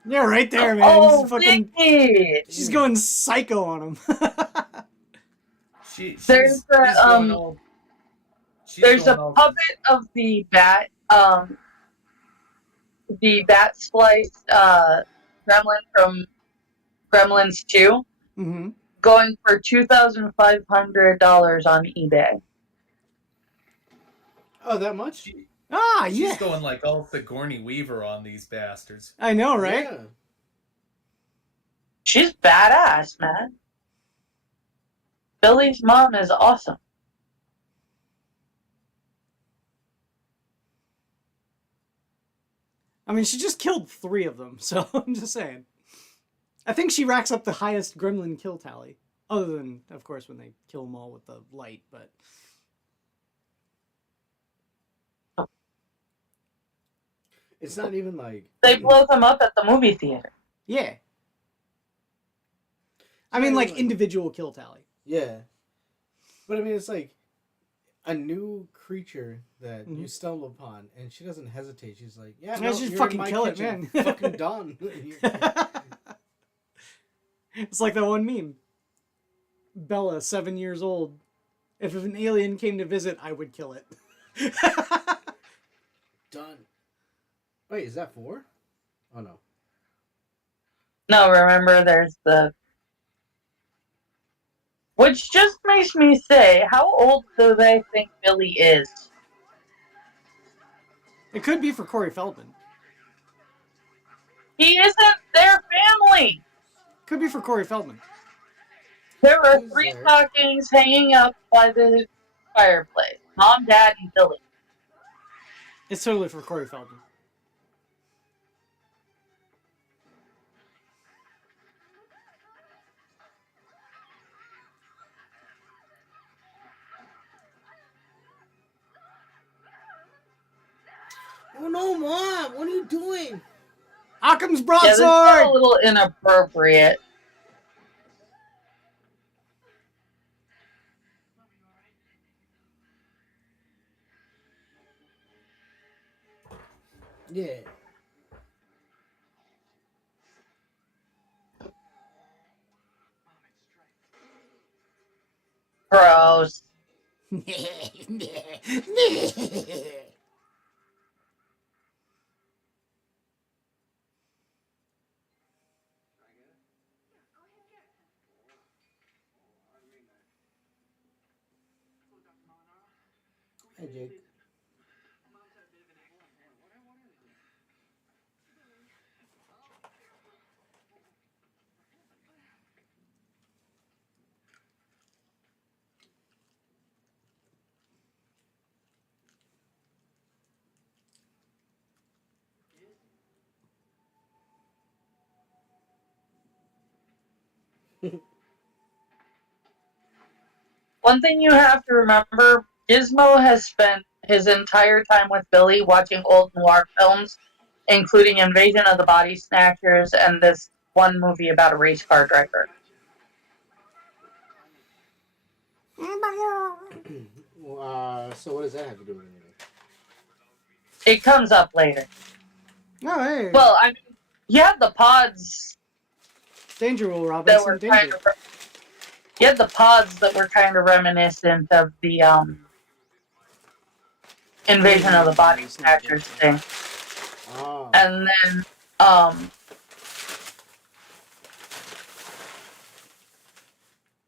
Yeah, right there, man. Oh, Fucking, Veggie! she's going psycho on him. She's There's going all. there's a puppet of the bat spliced gremlin from Gremlins 2 Mm-hmm. going for $2,500 on eBay. Oh, that much? Ah, She's yeah. going like all Sigourney Weaver on these bastards. I know, right? Yeah. She's badass, man. Billy's mom is awesome. I mean, she just killed 3 of them, so I'm just saying. I think she racks up the highest gremlin kill tally. Other than, of course, when they kill them all with the light, but... It's not even like... They blow them up at the movie theater. Yeah. I mean, like, individual kill tally. Yeah. But I mean, it's like a new creature that you stumble upon, and she doesn't hesitate. She's like, yeah, no, just you're fucking in my kill it, kitchen. man. Fucking done. It's like that one meme. Bella, 7 years old. If an alien came to visit, I would kill it. Done. Wait, is that 4? Oh, no. No, remember, there's the... Which just makes me say, how old do they think Billy is? It could be for Corey Feldman. He isn't their family! Could be for Corey Feldman. There are He's 3 there. stockings hanging up by the fireplace. Mom, Dad, and Billy. It's totally for Corey Feldman. Oh, no, Mom! What are you doing? Occam's Yeah, broadsword! that's a little inappropriate. Yeah. Gross. Hi, Jake. One thing you have to remember, Gizmo has spent his entire time with Billy watching old noir films, including Invasion of the Body Snatchers and this one movie about a race car driver. So what does that have to do with anything? It comes up later. Oh, hey. Well, I mean, You had the pods Danger, Will that Robinson, were danger. you had the pods that were kind of reminiscent of the Invasion of the Body Snatchers thing. Oh. And then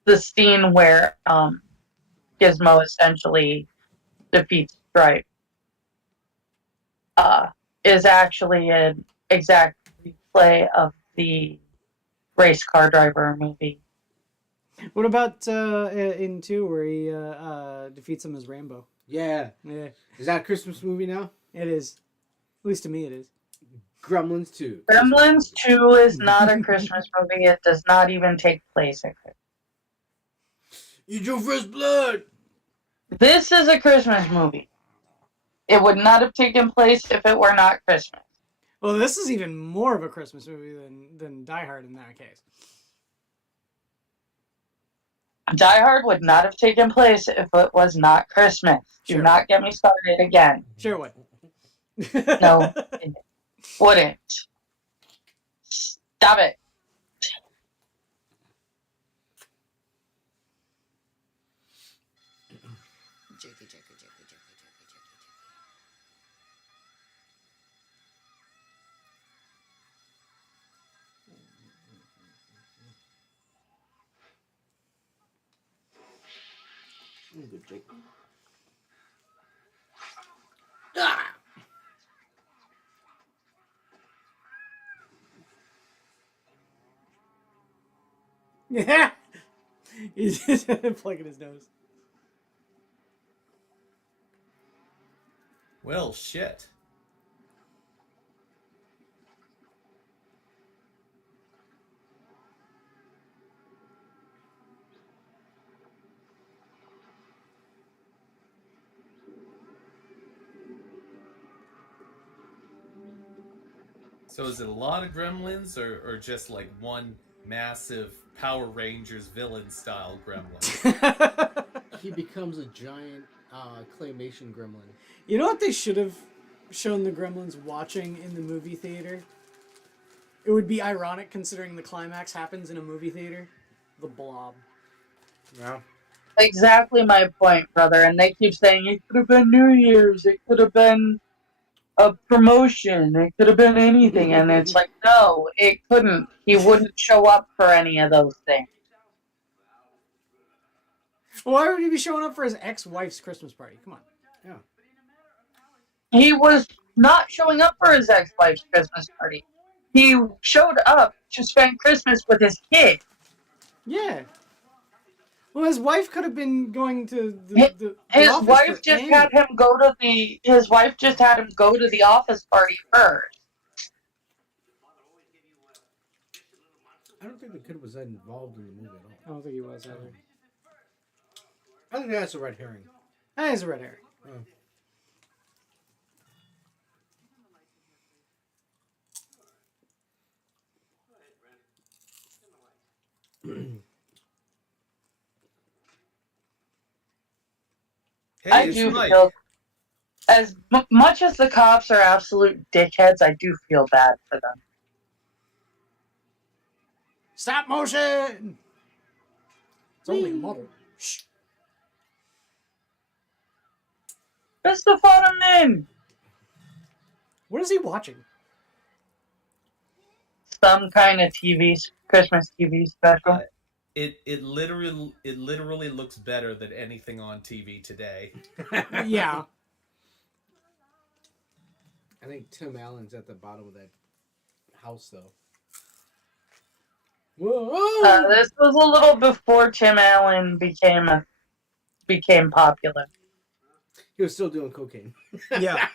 the scene where Gizmo essentially defeats Stripe is actually an exact replay of the race car driver movie. What about in 2 where he defeats him as Rambo? Yeah. Yeah, Is that a Christmas movie now? it is. At least to me, it is. Gremlins 2. Gremlins 2 is not a Christmas movie. It does not even take place at Christmas. Eat your first blood! This is a Christmas movie. It would not have taken place if it were not Christmas. Well, this is even more of a Christmas movie than Die Hard in that case. Die Hard would not have taken place if it was not Christmas. Sure. Do not get me started again. Sure would. No, it wouldn't. Stop it. Good Jake. Ah! Yeah. He's just plugging his nose. Well, shit. So is it a lot of gremlins or just like one massive Power Rangers villain style gremlin? He becomes a giant claymation gremlin. You know what they should have shown the Gremlins watching in the movie theater? It would be ironic considering the climax happens in a movie theater. The Blob. Yeah. Exactly my point, brother. And they keep saying it could have been New Year's. It could have been a promotion. It could have been anything. And it's like, no, it couldn't. He wouldn't show up for any of those things. Why would he be showing up for his ex-wife's Christmas party? Come on. Yeah. He was not showing up for his ex-wife's Christmas party. He showed up to spend Christmas with his kid. Yeah. Well, his wife could have been going to the His office wife for just Annie. had him go to the. His wife just had him go to the office party first. I don't think the kid was involved in the movie at all. I don't think he was either. I think that's a red herring. That is a red herring. Hey, I it's do Mike. feel, as much as the cops are absolute dickheads, I do feel bad for them. Stop motion! It's only a model. Shh. Mr. Futterman! What is he watching? Some kind of Christmas TV special. It literally looks better than anything on TV today. Yeah. I think Tim Allen's at the bottom of that house, though. Whoa! This was a little before Tim Allen became popular. He was still doing cocaine. Yeah.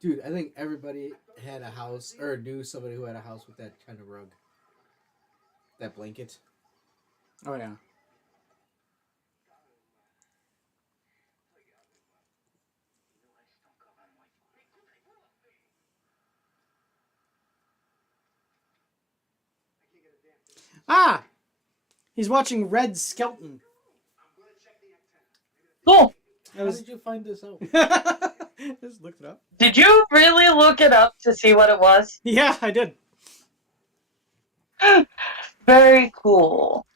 Dude, I think everybody had a house, or knew somebody who had a house with that kind of rug. That blanket. Oh, yeah. Ah! He's watching Red Skelton. Cool. How did you find this out? Just looked it up. Did you really look it up to see what it was? Yeah, I did. Very cool.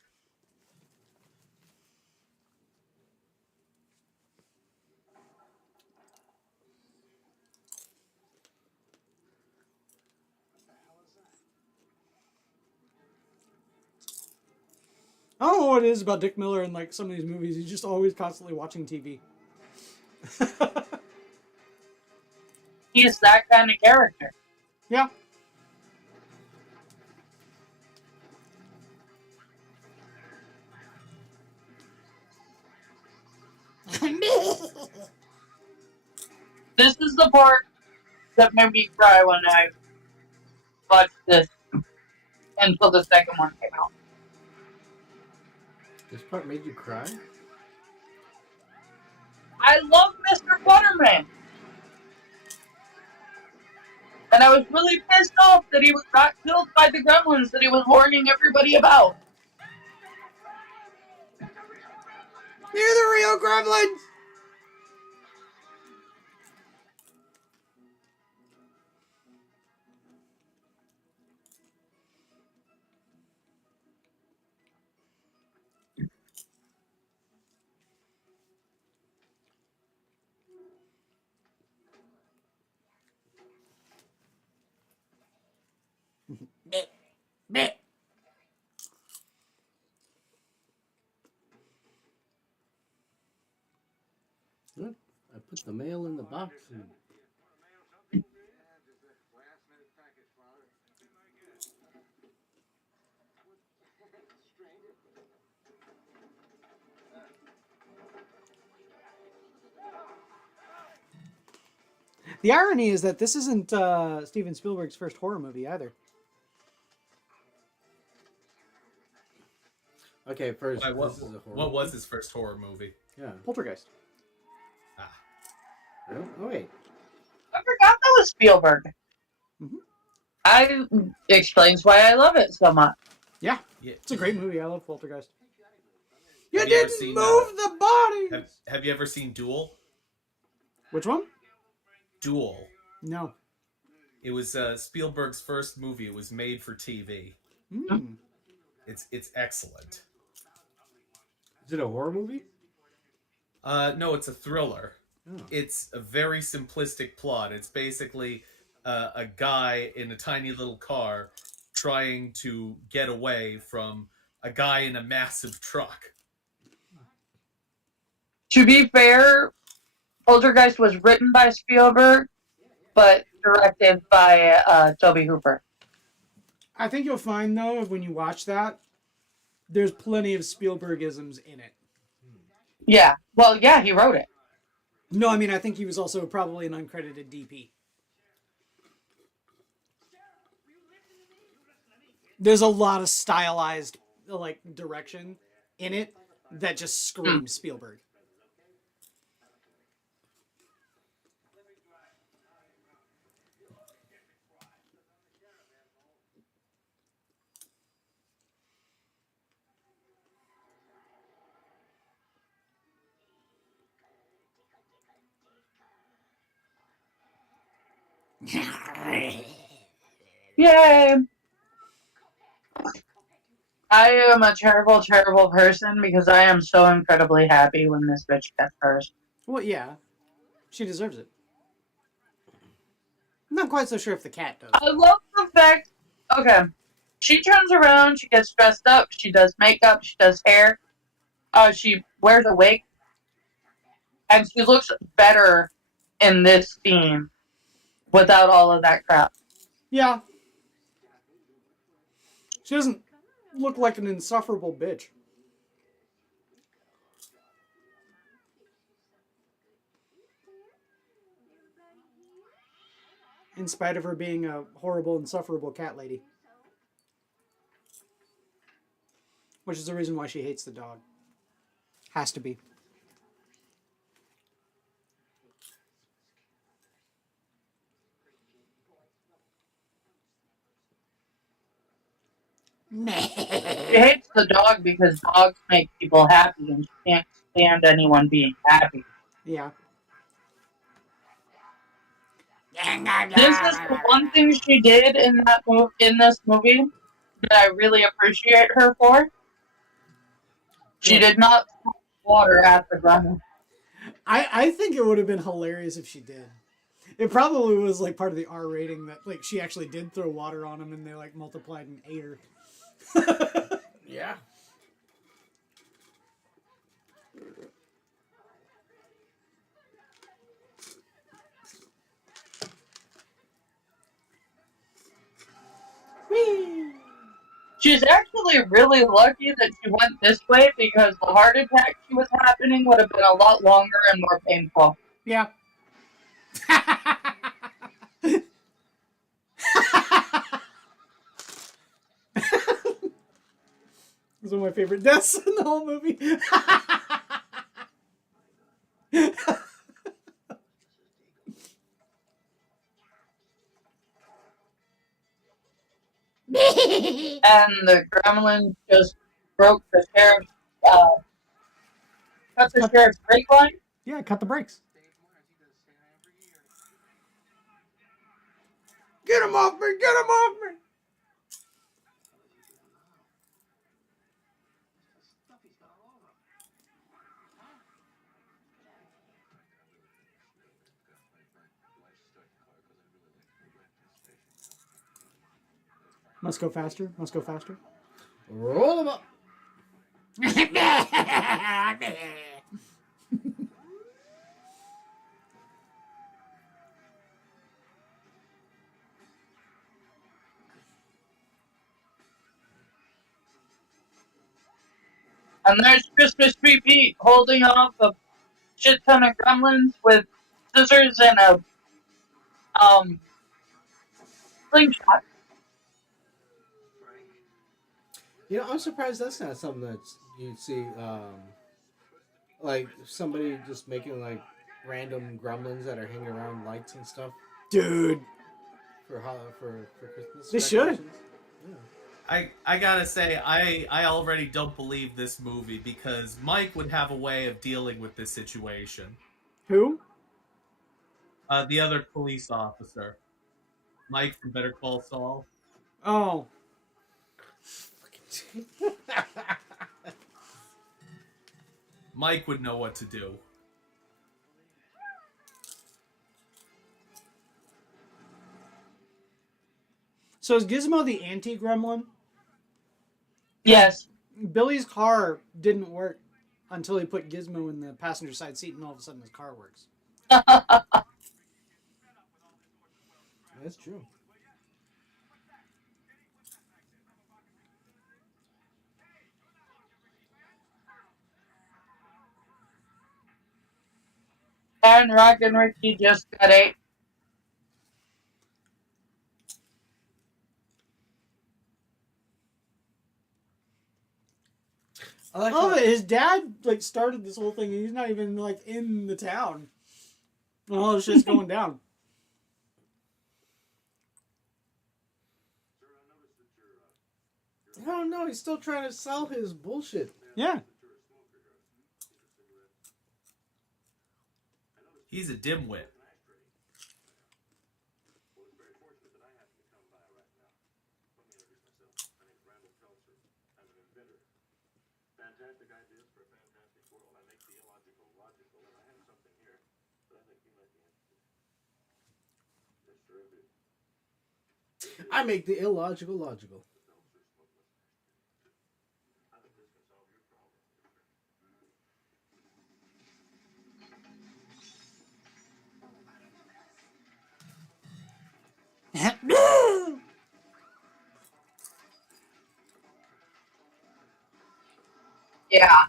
I don't know what it is about Dick Miller and like some of these movies. He's just always constantly watching TV. He's that kind of character. Yeah. This is the part that made me cry when I watched this until the second one came out. This part made you cry? I love Mr. Butterman. And I was really pissed off that he got killed by the Gremlins that he was warning everybody about. You're the real Gremlins! Look, I put the mail in the box. The irony is that this isn't Steven Spielberg's first horror movie either. Okay, first, Why, this is a horror what was movie. his first horror movie? Yeah. Poltergeist. Really? Oh, wait. I forgot that was Spielberg. Mhm. I explains why I love it so much. Yeah, Yeah. it's a great movie. I love Poltergeist. You Have you ever didn't seen, move the body! Have you ever seen Duel? Which one? Duel. No. It was Spielberg's first movie. It was made for TV. Mm. It's excellent. Is it a horror movie? No, it's a thriller. Oh. It's a very simplistic plot. It's basically a guy in a tiny little car trying to get away from a guy in a massive truck. To be fair, Poltergeist was written by Spielberg, but directed by Toby Hooper. I think you'll find, though, when you watch that, there's plenty of Spielbergisms in it. Yeah. Well, yeah, he wrote it. No, I mean, I think he was also probably an uncredited DP. There's a lot of stylized, like, direction in it that just screams Spielberg. Yay! I am a terrible, terrible person because I am so incredibly happy when this bitch gets hers. Well, yeah. She deserves it. I'm not quite so sure if the cat does. I love the fact, okay, she turns around, she gets dressed up, she does makeup, she does hair, she wears a wig, and she looks better in this scene without all of that crap. Yeah. She doesn't look like an insufferable bitch. In spite of her being a horrible, insufferable cat lady. Which is the reason why she hates the dog. Has to be. She hates the dog because dogs make people happy and she can't stand anyone being happy. Yeah. This is the one thing she did in this movie that I really appreciate her for. She did not throw water at the gremlin. I think it would have been hilarious if she did. It probably was like part of the R rating that like she actually did throw water on him and they like multiplied and ate her. Yeah. She's actually really lucky that she went this way because the heart attack she was happening would have been a lot longer and more painful. Yeah. It's one of my favorite deaths in the whole movie. And the gremlin just broke the sheriff's, cut the sheriff's brake line. Yeah, cut the brakes. Get him off me! Get him off me! Must go faster. Must go faster. Roll him up. And there's Christmas Tree Pete holding off a shit ton of gremlins with scissors and a slingshot. You know, I'm surprised that's not something that you'd see, like somebody just making like random gremlins that are hanging around lights and stuff Dude. for Christmas. They should. decorations. Yeah. I gotta say, I already don't believe this movie because Mike would have a way of dealing with this situation. Who? The other police officer, Mike from Better Call Saul. Oh. Mike would know what to do. So is Gizmo the anti-gremlin? Yes. Billy's car didn't work until he put Gizmo in the passenger side seat, and all of a sudden his car works. That's true. And Rock and Ricky just got ate. I like Oh, how- his dad like started this whole thing, and he's not even like in the town. And all this shit's going down. I don't know. He's still trying to sell his bullshit. Yeah. He's a dimwit. Fantastic ideas for a fantastic world. I make the illogical logical, and I have something here that I think you might be interested in. Yes, sir, I do. I make the illogical logical. I think this can solve your problem. Yeah.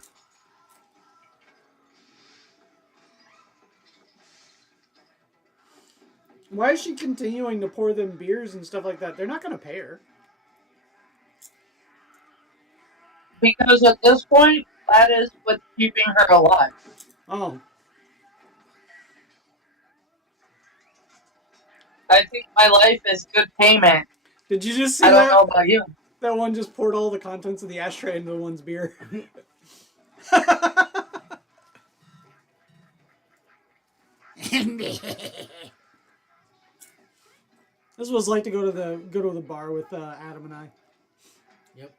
Why is she continuing to pour them beers and stuff like that? They're not going to pay her. Because at this point, that is what's keeping her alive. Oh. I think my life is good payment. Did you just see I don't that? know about you. That one just poured all the contents of the ashtray into the one's beer. This is what it's like to go to the bar with Adam and I. Yep.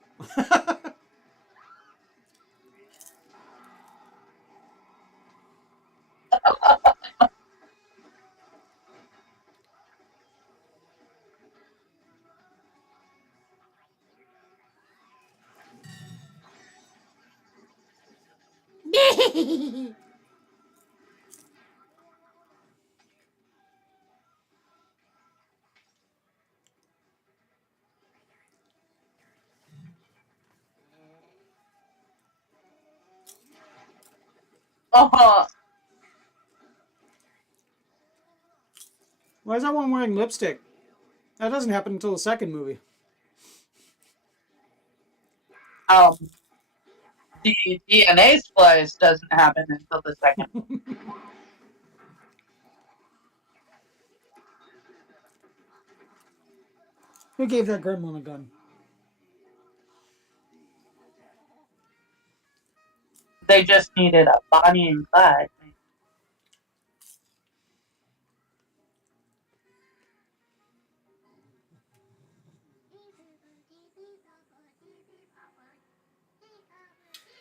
Oh, Why is that one wearing lipstick? That doesn't happen until the second movie. the DNA splice doesn't happen until the second. Who gave that gremlin a gun? They just needed a Bonnie and Clyde.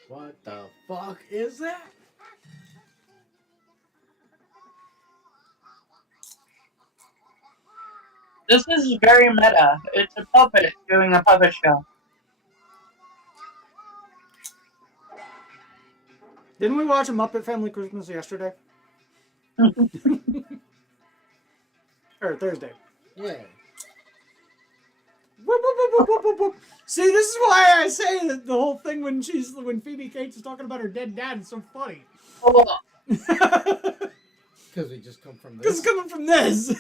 What the fuck is that? This is very meta. It's a puppet doing a puppet show. Didn't we watch a Muppet Family Christmas yesterday? Or Thursday. Yeah. Whoop, whoop, whoop, whoop, whoop, whoop. See, this is why I say that the whole thing when Phoebe Cates is talking about her dead dad is so funny. Oh, Because we just come from Because this. it's coming from this.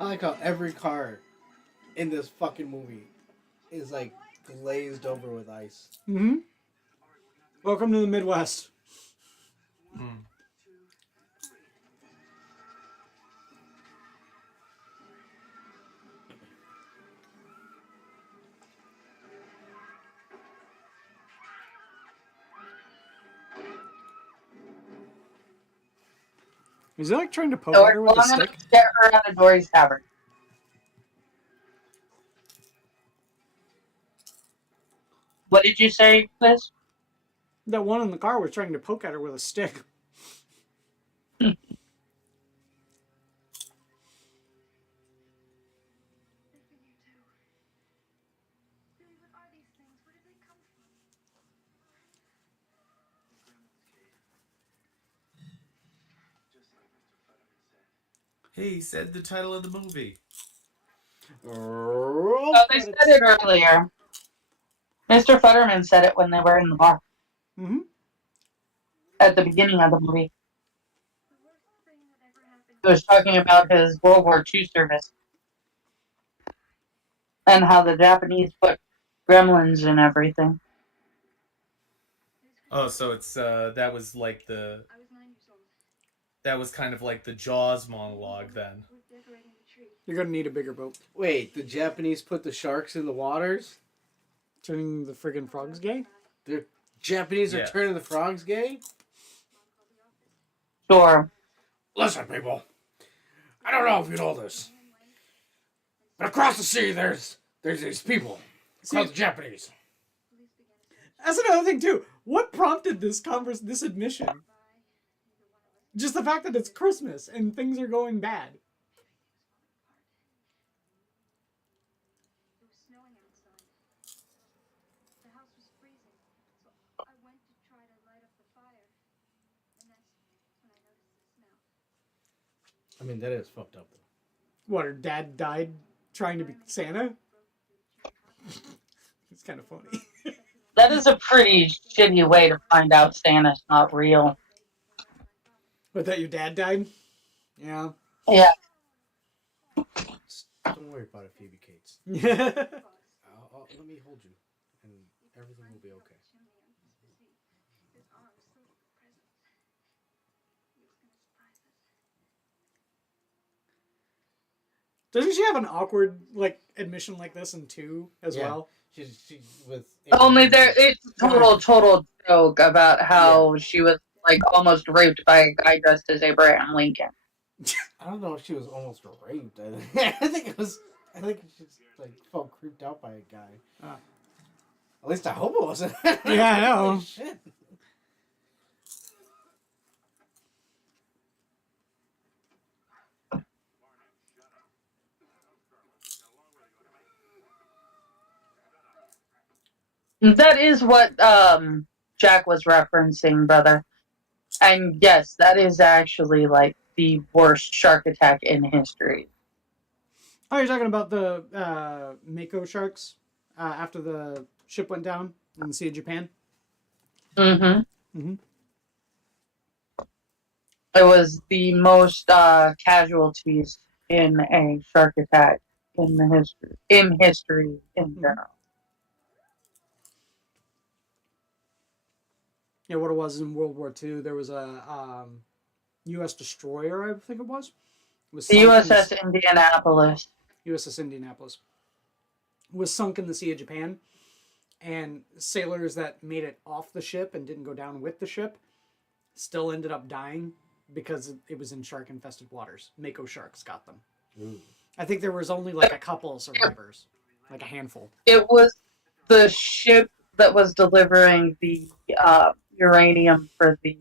I like how every car in this fucking movie is like glazed over with ice. Mm-hmm. Welcome to the Midwest. Is he like trying to poke so at her we're with a going to stick? get her out of Dory's Tavern. What did you say, Liz? That one in the car was trying to poke at her with a stick. Hey, he said the title of the movie. Oh, they said it earlier. Mr. Futterman said it when they were in the bar. Mm-hmm. At the beginning of the movie. He was talking about his World War II service. and how the Japanese put gremlins and everything. Oh, so it's that was kind of like the Jaws monologue then. You're gonna need a bigger boat. Wait, the Japanese put the sharks in the waters? Turning the friggin' frogs gay? The Japanese are turning the frogs gay? Sure. Listen, people. I don't know if you know this, but across the sea, there's these people called the Japanese. That's another thing too. What prompted this admission? Just the fact that it's Christmas and things are going bad. I mean, that is fucked up, though. What, her dad died trying to be Santa? It's kind of funny. That is a pretty shitty way to find out Santa's not real. But that your dad died? Yeah. Yeah. Don't worry about it, Phoebe Cates. Let me hold you, and everything will be okay. Doesn't she have an awkward admission like this in 2 as well? She's with Only it's a total joke about how she was almost raped by a guy dressed as Abraham Lincoln. I don't know if she was almost raped. I think she felt creeped out by a guy. At least I hope it wasn't. Yeah, I know. Shit. That is what Jack was referencing, brother. And yes, that is actually the worst shark attack in history. Oh, you're talking about the Mako sharks after the ship went down in the Sea of Japan? Mm-hmm. Mm-hmm. It was the most casualties in a shark attack in history in general. Yeah, what it was in World War II, there was a U.S. destroyer, I think it was. The USS Indianapolis. USS Indianapolis was sunk in the Sea of Japan, and sailors that made it off the ship and didn't go down with the ship still ended up dying because it was in shark-infested waters. Mako sharks got them. Ooh. I think there was only a couple survivors, a handful. It was the ship that was delivering the uranium for the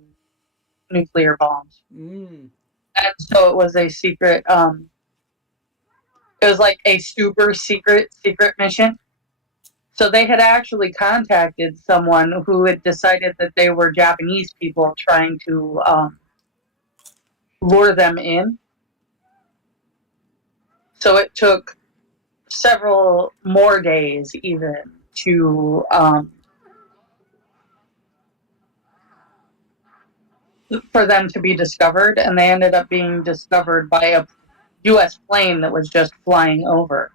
nuclear bombs. Mm. And so it was a secret, it was a super secret mission. So they had actually contacted someone who had decided that they were Japanese people trying to lure them in. So it took several more days even to for them to be discovered, and they ended up being discovered by a U.S. plane that was just flying over.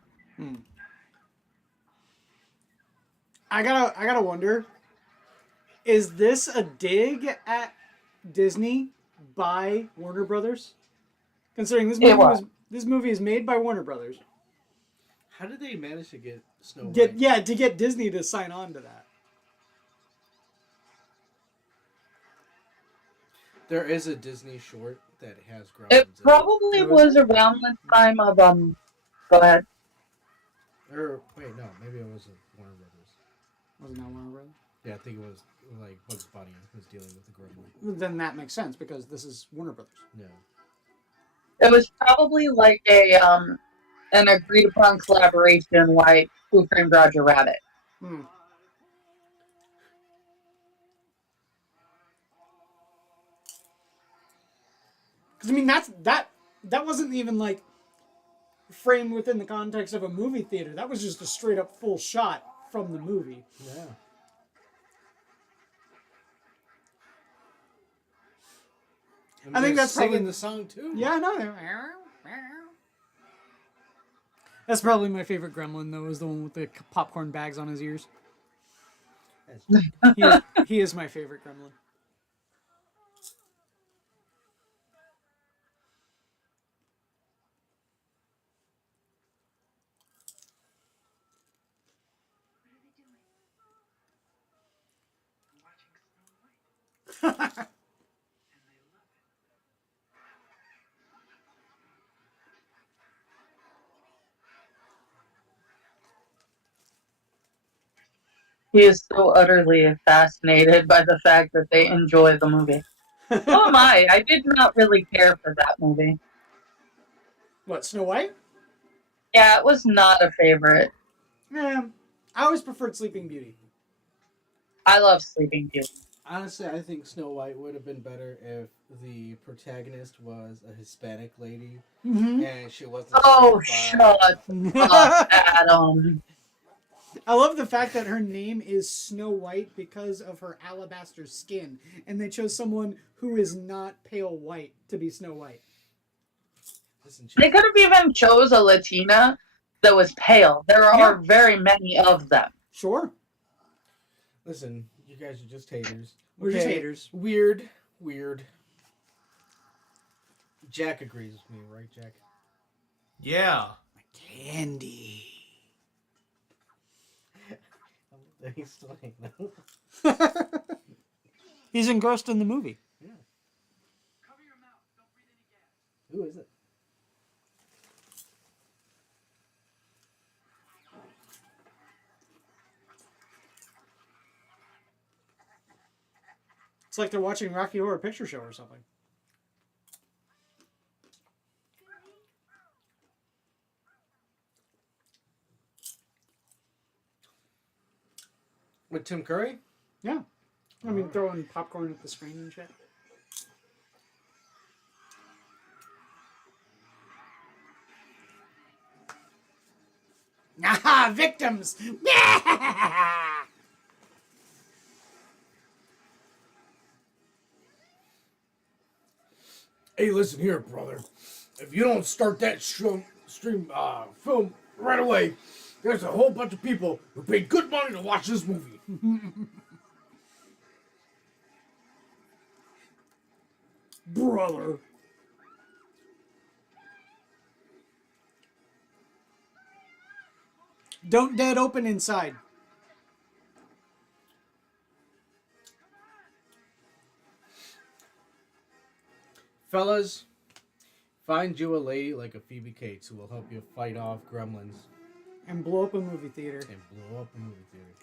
I gotta wonder, is this a dig at Disney by Warner Brothers? Considering this movie is made by Warner Brothers. How did they manage to get Snow White? To get Disney to sign on to that. There is a Disney short that has Gremlins. It probably was around the time of Go ahead. Or wait, no, maybe it wasn't Warner Brothers. Wasn't that Warner Brothers? Yeah, I think it was Bugs Bunny was dealing with the Gremlin. Well, then that makes sense because this is Warner Brothers. Yeah. It was probably an agreed upon collaboration like Who Framed Roger Rabbit. Because I mean that wasn't even framed within the context of a movie theater. That was just a straight up full shot from the movie. Yeah. I think that's singing probably the song too. Yeah, I know. That's probably my favorite Gremlin, though, is the one with the popcorn bags on his ears. He is my favorite Gremlin. He is so utterly fascinated by the fact that they enjoy the movie. So am I. I did not really care for that movie. What, Snow White? Yeah, it was not a favorite. Yeah, I always preferred Sleeping Beauty. I love Sleeping Beauty. Honestly, I think Snow White would have been better if the protagonist was a Hispanic lady and she wasn't. Oh, saved by- shut up, Adam. I love the fact that her name is Snow White because of her alabaster skin, and they chose someone who is not pale white to be Snow White. Listen, They could have even chose a Latina that was pale. There are very many of them. Sure. Listen, you guys are just haters. We're just haters. Weird. Jack agrees with me, right, Jack? Yeah. Candy. He's still hanging out. He's engrossed in the movie. Yeah. Who is it? It's like they're watching Rocky Horror Picture Show or something. With Tim Curry? Yeah. I mean, throwing popcorn at the screen and shit. Aha! Victims! Hey, listen here, brother. If you don't start that film right away, there's a whole bunch of people who paid good money to watch this movie. Brother. Don't dead open inside. Fellas, find you a lady like a Phoebe Cates who will help you fight off gremlins And blow up a movie theater. and blow up a movie theater.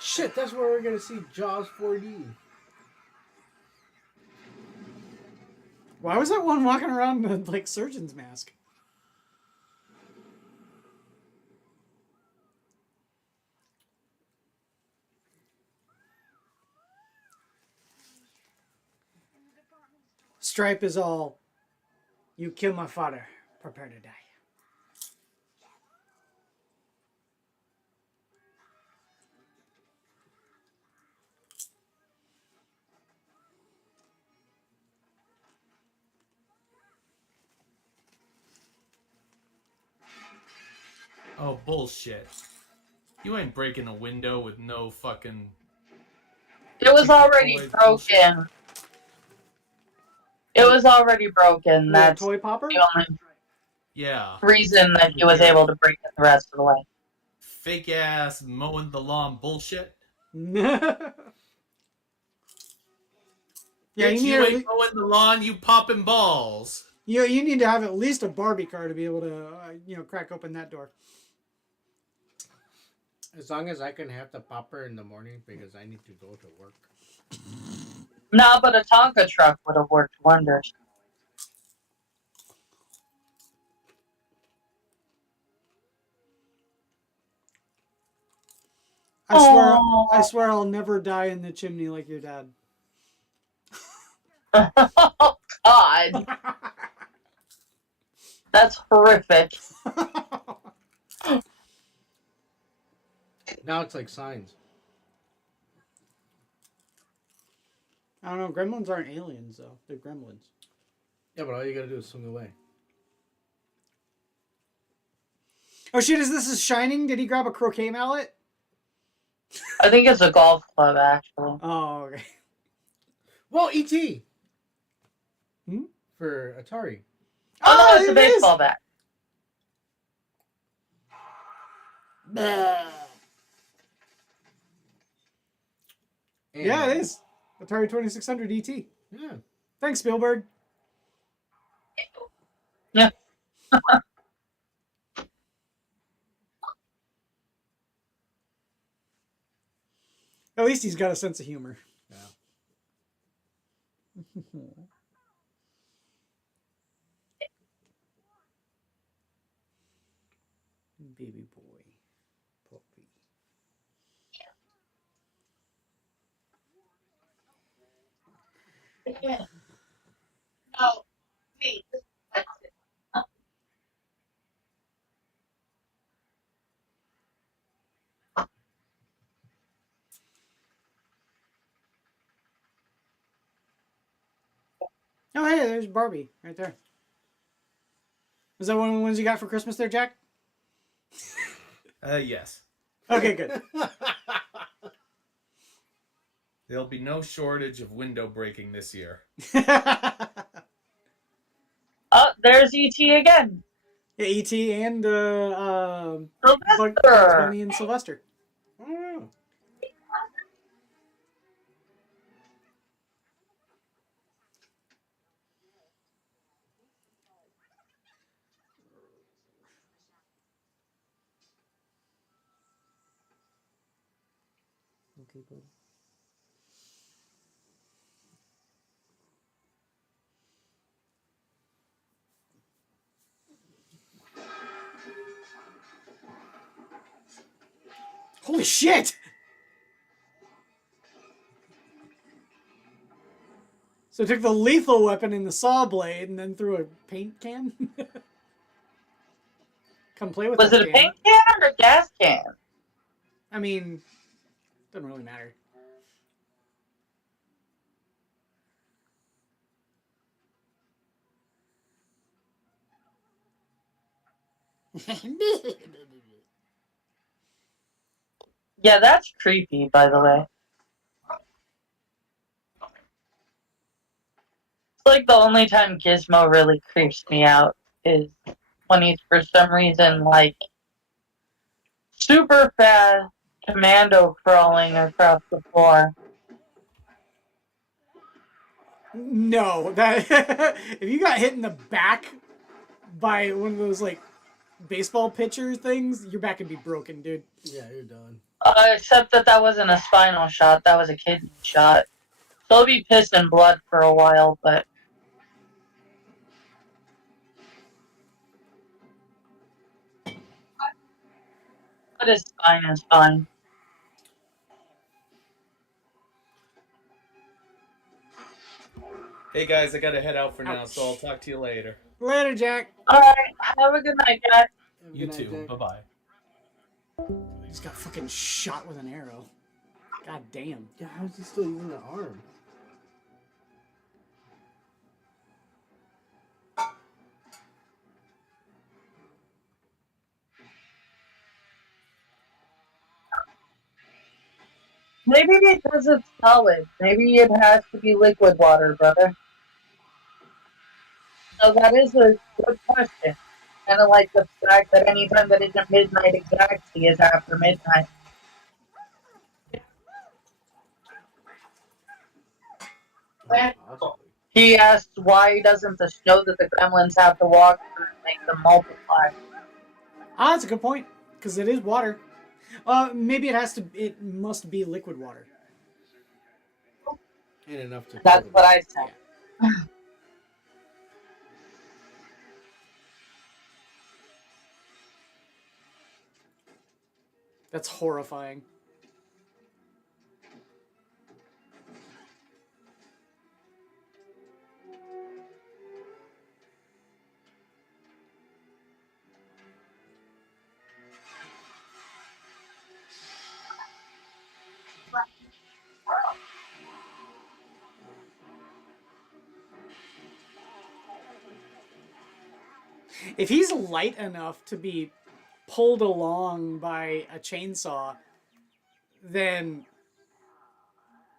Shit, that's where we're gonna see Jaws 4D. Why was that one walking around in like surgeon's mask? Stripe is all, you kill my father, prepare to die. Oh, bullshit. You ain't breaking a window with no fucking... It was already Toy broken. It was already broken. That That's toy popper? the only Yeah. reason that he was able to break it the rest of the way. Fake ass mowing the lawn bullshit. Yeah, Bitch, you ain't mowing the lawn, you popping balls. you need to have at least a Barbie car to be able to, crack open that door. As long as I can have the popper in the morning because I need to go to work. No, but a Tonka truck would have worked wonders. I swear I'll never die in the chimney like your dad. Oh, God. That's horrific. Now it's like signs. I don't know. Gremlins aren't aliens, though. They're gremlins. Yeah, but all you gotta do is swing away. Oh shit! Is this Shining? Did he grab a croquet mallet? I think it's a golf club, actually. Oh, okay. Well, E.T. Hmm? For Atari. Oh, no, it's a it baseball is! bat. Yeah, it is. Atari 2600 ET. Yeah. Thanks, Spielberg. Yeah. At least he's got a sense of humor. Yeah. Baby boy. Puppy. No, please. Oh, hey, there's Barbie right there. Is that one of the ones you got for Christmas there, Jack? Yes. Okay, good. There'll be no shortage of window breaking this year. Oh, there's E.T. again. Yeah, E.T. and Bugs Sylvester. Bunny and Sylvester. Oh. Okay, buddy. Holy shit! So took the lethal weapon in the saw blade and then threw a paint can? Come play with Was us, it a Danny. paint can or a gas can? I mean, doesn't really matter. Yeah, that's creepy, by the way. It's like the only time Gizmo really creeps me out is when he's for some reason like super fast commando crawling across the floor. No, that if you got hit in the back by one of those like baseball pitcher things, your back would be broken, dude. Yeah, you're done. Except that wasn't a spinal shot, that was a kidney shot. So he'll be pissing blood for a while, but his spine is fine. Hey guys, I gotta head out for now, Ouch. so I'll talk to you later. Later, Jack. Alright, have a good night, guys. You too. Bye bye. He just got fucking shot with an arrow. God damn. Yeah, how's he still using the arm? Maybe because it's solid. Maybe it has to be liquid water, brother. So that is a good question. Kind of like the fact that anytime that it's a midnight exactly is after midnight. Possibly. He asked why doesn't the snow that the gremlins have to walk through make them multiply? Ah, that's a good point. Because it is water. Maybe it must be liquid water. Ain't enough to That's kill what them. I said. Yeah. That's horrifying. If he's light enough to be pulled along by a chainsaw, then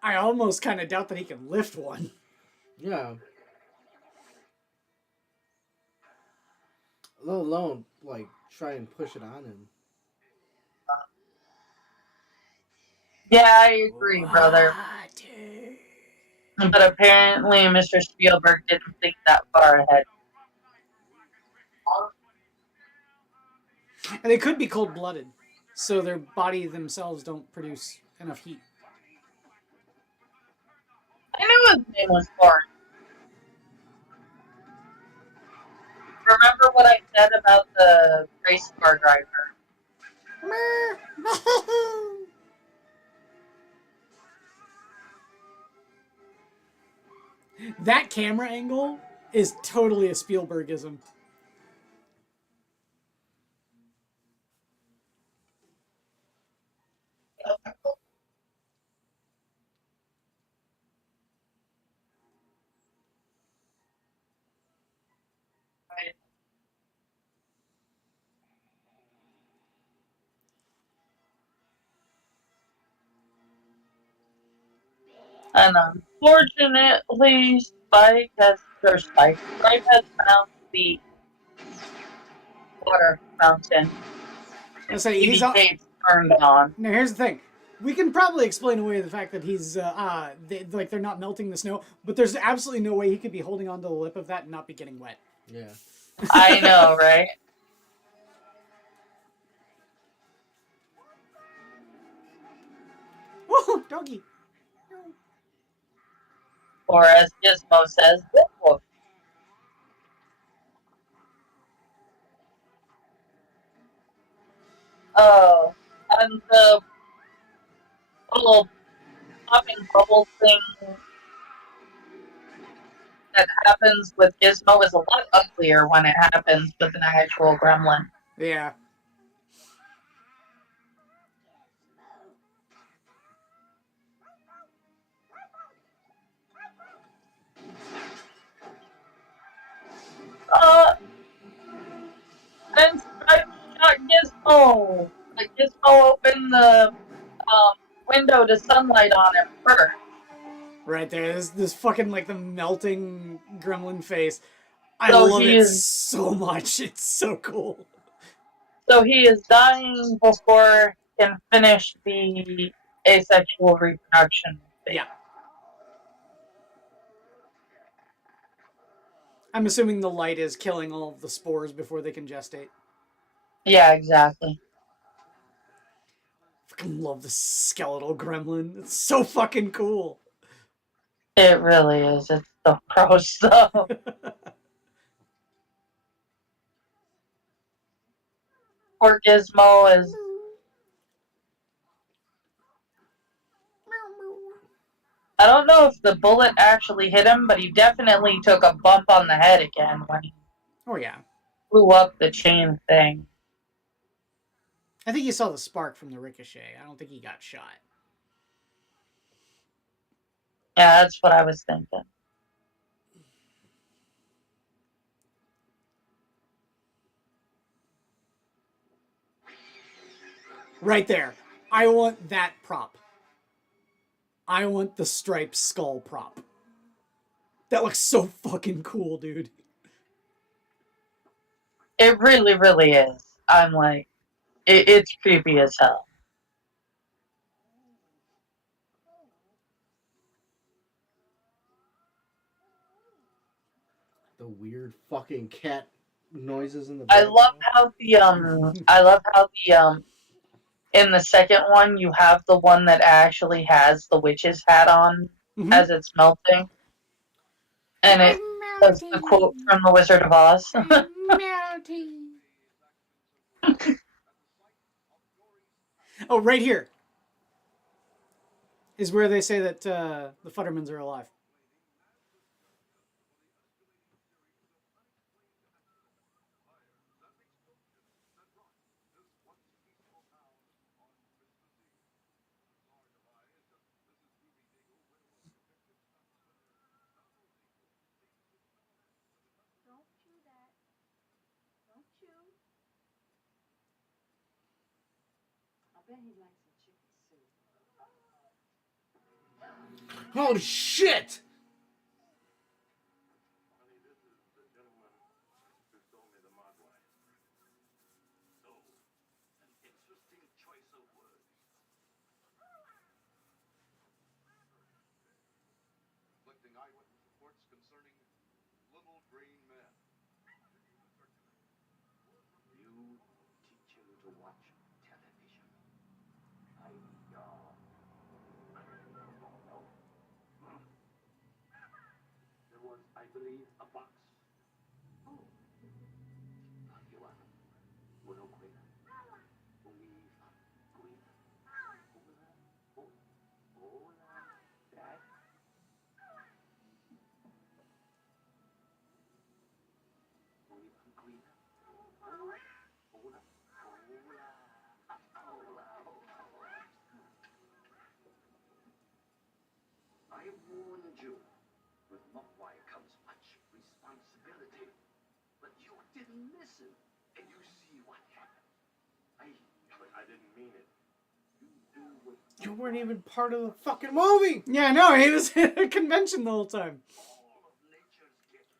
I almost kind of doubt that he can lift one. Yeah. Let alone, like, try and push it on him. Yeah, I agree, brother. But apparently Mr. Spielberg didn't think that far ahead. And they could be cold-blooded, so their body themselves don't produce enough heat. I knew his name was Forrest. Remember what I said about the race car driver? That camera angle is totally a Spielbergism. And unfortunately, Stripe has found the water fountain. I say he's turned on. Now here's the thing: we can probably explain away the fact that he's they're not melting the snow, but there's absolutely no way he could be holding onto the lip of that and not be getting wet. Yeah. I know, right? Whoa, doggy! Or as Gizmo says, woof woof. Oh, and the little popping bubble thing that happens with Gizmo is a lot uglier when it happens with an actual gremlin. Yeah. And Stripe shot Gizmo. Like Gizmo opened the window to sunlight on him first. Right there, this fucking like the melting gremlin face. I love it so much. It's so cool. So he is dying before he can finish the asexual reproduction phase. Yeah. I'm assuming the light is killing all of the spores before they can gestate. Yeah, exactly. Fucking love the skeletal gremlin. It's so fucking cool. It really is. It's so gross, though. Poor Gizmo is. I don't know if the bullet actually hit him, but he definitely took a bump on the head again when he blew up the chain thing. I think you saw the spark from the ricochet. I don't think he got shot. Yeah, that's what I was thinking. Right there. I want that prop. I want the striped skull prop. That looks so fucking cool, dude. It really, really is. I'm like, it's creepy as hell. The weird fucking cat noises in the I background. love how the in the second one you have the one that actually has the witch's hat on as it's melting. And it does the quote from the Wizard of Oz. Melting. Oh, right here is where they say that the Futtermans are alive. Oh shit! Honey, this is the gentleman who sold me the Mogwai. So, an interesting choice of words. Collecting eyewitness reports concerning little green men. You teach him to watch television. I know. There was, I believe, a box. Oh. You are. Bueno, cuida. Believe. Cuida. Hola. Oh. Hola. Dad. Believe. Cuida. Hola. Hola. I warned you. With Mogwai comes much responsibility. But you didn't listen. And you see what happened. I didn't mean it. You do what You weren't even part of the fucking movie! Yeah, no, he was at a convention the whole time. all of nature's gifts.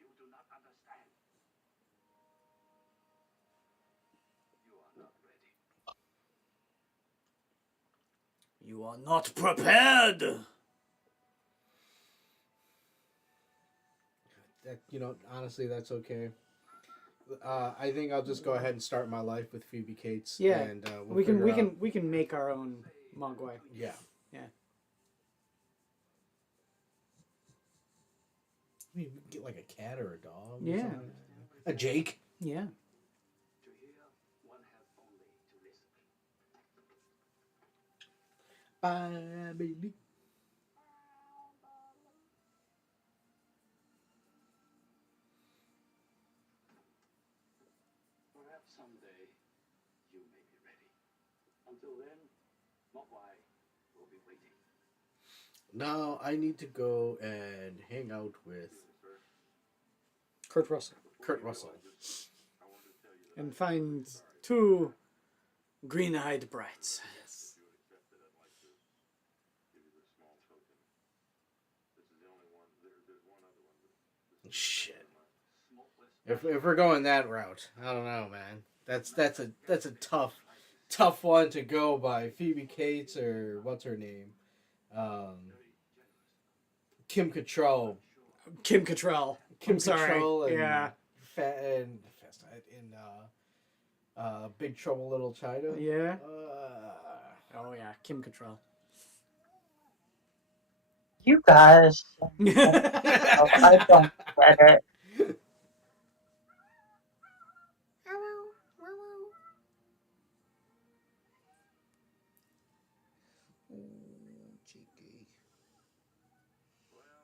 You do not understand. You are not ready. You are not prepared. That, you know, honestly, that's okay. I think I'll just go ahead and start my life with Phoebe Cates. Yeah, and we can make our own Mogwai. Yeah. Yeah. We can get like a cat or a dog. Or Yeah. something. A Jake. Yeah. To hear, one has only to listen. Bye, baby. Perhaps someday you may be ready. Until then, Mogwai will be waiting. Now I need to go and hang out with Kurt Russell. Kurt Russell. I wanted to tell you that And find two green-eyed brides. Yes. if you accept it, I'd like to give you this small token. This is the only one. There's one other one. But this is Shit. smokeless. If we're going that route, I don't know, man. That's a tough one to go by. Phoebe Cates or what's her name, Kim Cattrall. Kim Cattrall. Kim I'm sorry. Cattrall and Yeah. Big Trouble Little China. Yeah. Oh yeah, Kim Cattrall. You guys, I don't get it.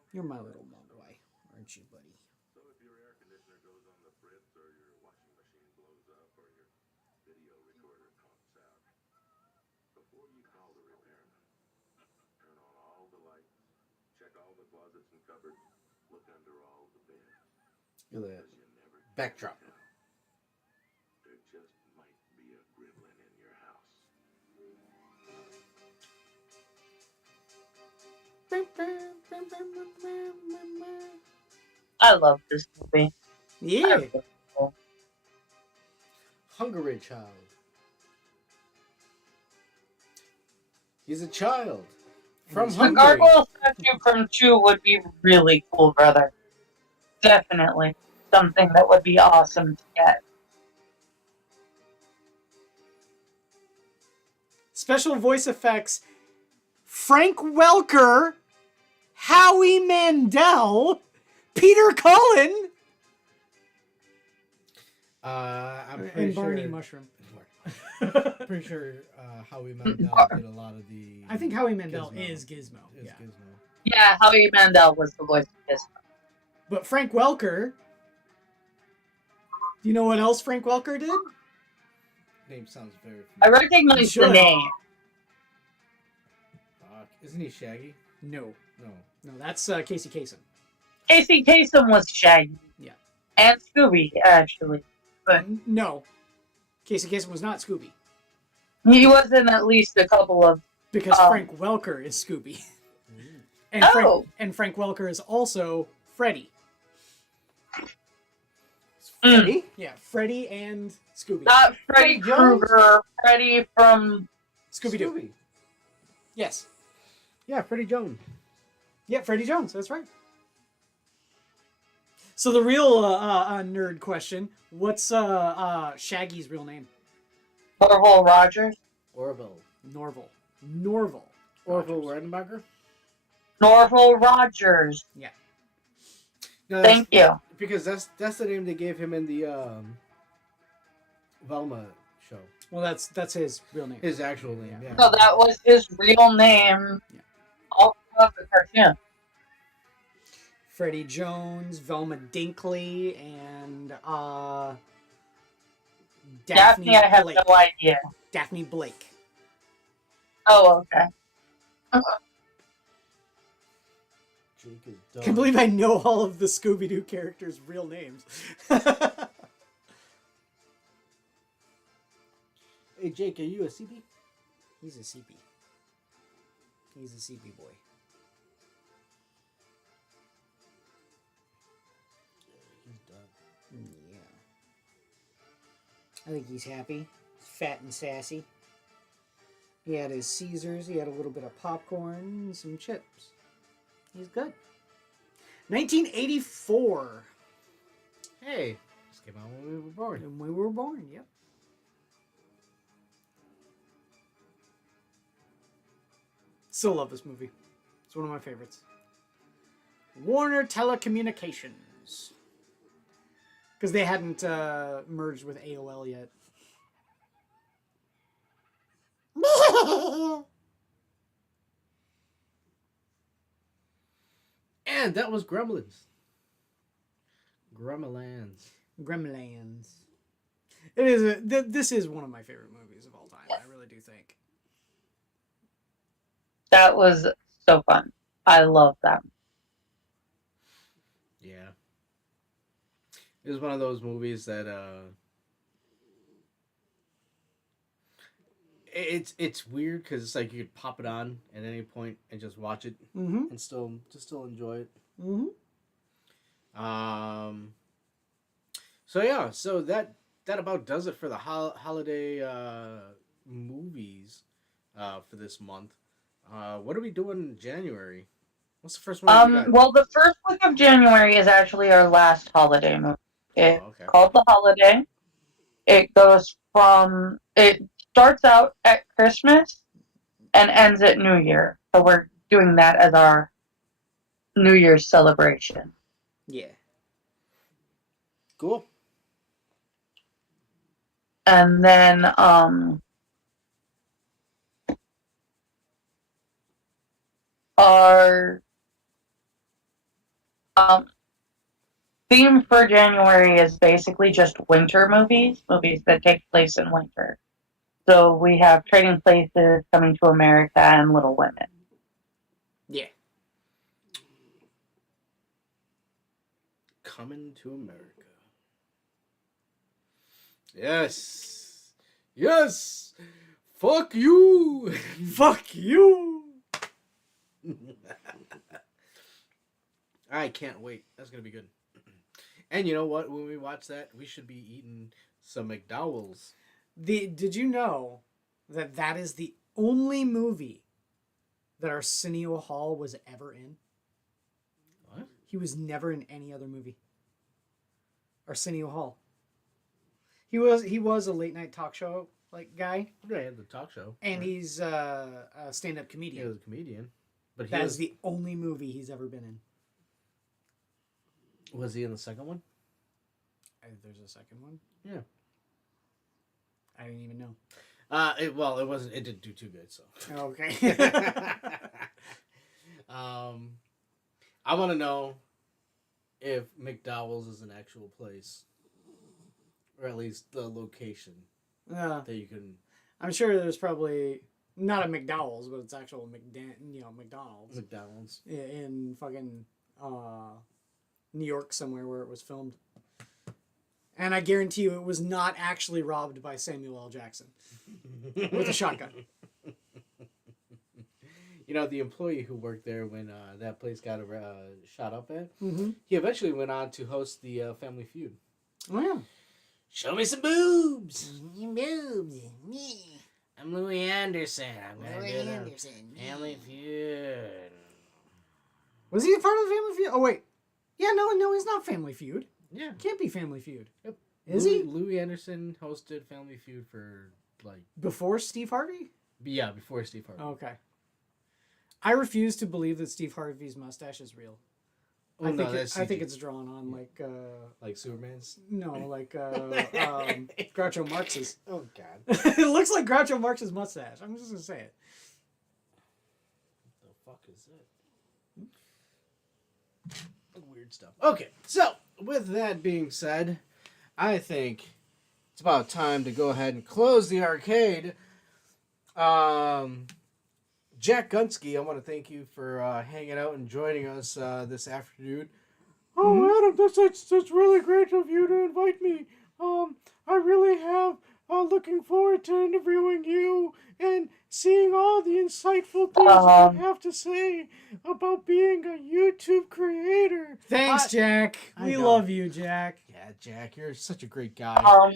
You're my little Mogwai, aren't you, buddy? So if your air conditioner goes on the fritz, or your washing machine blows up, or your video recorder conks out, before you call the repairman, turn on all the lights, check all the closets and cupboards, look under all the beds. Look at that. 'Cause you never can Backdrop. tell. There just might be a gremlin in your house. I love this movie. Yeah. Hungry child. He's a child from The Hungary. gargoyle statue from 2 would be really cool, brother. Definitely. Something that would be awesome to get. Special voice effects. Frank Welker, Howie Mandel, Peter Cullen, I'm pretty and sure. Barney Mushroom. Pretty sure Howie Mandel did a lot of the. I think Howie Mandel Gizmo. is Gizmo. Is Yeah. Gizmo. Yeah, Howie Mandel was the voice of this. But Frank Welker. Do you know what else Frank Welker did? Name sounds very. I familiar. recognize the should. name. Isn't he Shaggy? No. No. No, that's Casey Kasem. Casey Kasem was Shaggy. Yeah. And Scooby, actually. But No. Casey Kasem was not Scooby. He was in at least a couple of. Because Frank Welker is Scooby. And Frank Welker is also Freddy. Freddy? Yeah, Freddy and Scooby. Not Freddy Freddy Jones? Krueger, Freddy from. Scooby-Doo. Scooby. Yes. Yeah, Freddy Jones. Yeah, Freddy Jones. That's right. So the real nerd question: what's Shaggy's real name? Orville Rogers. Orville. Norval. Orville Redenbacher? Norval Rogers. Yeah. No, Thank you. Because that's the name they gave him in the Velma show. Well, that's his real name. His actual name, yeah. So that was his real name. Yeah. All throughout the cartoon. Freddie Jones, Velma Dinkley, and Daphne, I have Blake. no idea. Daphne Blake. Oh, okay. Jake is dumb. Can't believe I know all of the Scooby-Doo characters' real names. Hey, Jake, are you a CP? He's a CP. He's a CP boy. He's dumb. Yeah. I think he's happy. He's fat and sassy. He had his Caesars, he had a little bit of popcorn, and some chips. He's good. 1984. Hey, this came out when we were born. When we were born, yep. Still love this movie. It's one of my favorites. Warner Telecommunications. Because they hadn't merged with AOL yet. And that was Gremlins. Gremlins. Gremlins. It is. This is one of my favorite movies of all time. I really do think. That was so fun. I love that. Yeah. It was one of those movies that it's weird because it's like you could pop it on at any point and just watch it and still enjoy it. So yeah, so that about does it for the holiday movies for this month. What are we doing in January? What's the first one? Well, the first week of January is actually our last holiday movie. It's called The Holiday. It starts out at Christmas and ends at New Year. So we're doing that as our New Year's celebration. Yeah. Cool. And then our theme for January is basically just winter movies that take place in winter. So we have Trading Places, Coming to America, and Little Women. Yeah. Coming to America. Yes. Yes. Fuck you. Fuck you. I can't wait. That's going to be good. And you know what? When we watch that, we should be eating some McDowell's. Did you know that is the only movie that Arsenio Hall was ever in? What? He was never in any other movie. Arsenio Hall. He was a late night talk show guy. Yeah, he had the talk show. And he's a stand-up comedian. He was a comedian. But that is the only movie he's ever been in. Was he in the second one? There's a second one? Yeah. I didn't even know. It wasn't. It didn't do too good. So. Okay. I want to know if McDowell's is an actual place, or at least the location that you can. I'm sure there's probably not a McDowell's, but it's actual McDonald's. McDonald's In fucking New York somewhere where it was filmed. And I guarantee you it was not actually robbed by Samuel L. Jackson with a shotgun. You know, the employee who worked there when that place got shot up at, Mm-hmm. he eventually went on to host the Family Feud. Oh, yeah. Show me some boobs. Boobs. I'm Louis Anderson. I'm going to do the Family Feud. Was he a part of the Family Feud? Oh, wait. Yeah, no, he's not Family Feud. Yeah. Can't be Family Feud. Yep. Is he? Louis Anderson hosted Family Feud for, like... Before Steve Harvey? Yeah, before Steve Harvey. Okay. I refuse to believe that Steve Harvey's mustache is real. Oh, I no, think it's drawn on like Superman's? no, like Groucho Marx's. Oh, God. It looks like Groucho Marx's mustache. I'm just gonna say it. What the fuck is that? Weird stuff. Okay, so with that being said, I think it's about time to go ahead and close the arcade. Jack Gunski, I want to thank you for hanging out and joining us this afternoon. Oh, Adam, that's really great of you to invite me. I really have looking forward to interviewing you and seeing all the insightful things you have to say about being a YouTube creator. Thanks, Jack. We love you, Jack. Yeah, Jack, you're such a great guy.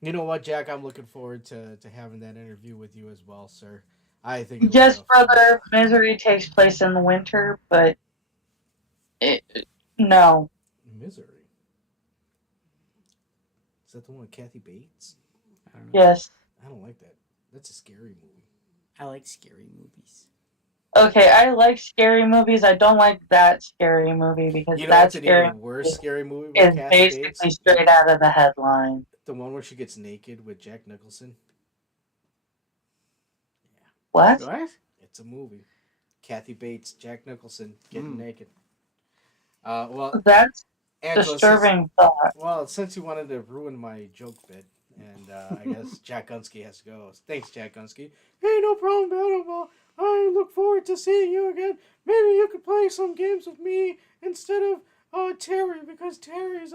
You know what, Jack? I'm looking forward to having that interview with you as well, sir. I think it'll Yes, be a fun- brother, Misery takes place in the winter, but no. Misery. Is that the one with Kathy Bates? I don't know. Yes. I don't like that. That's a scary movie. I like scary movies. Okay, I like scary movies. I don't like that scary movie because You know that what's an scary even worse scary movie with is Kathy basically Bates? straight out of the headline. The one where she gets naked with Jack Nicholson. What? What? It's a movie. Kathy Bates, Jack Nicholson getting naked. Well, That's Angela, disturbing thought. since you wanted to ruin my joke bit, and I guess Jack Gunski has to go. Thanks, Jack Gunski. Hey, no problem, Adam. I look forward to seeing you again. Maybe you could play some games with me instead of Terry, because Terry's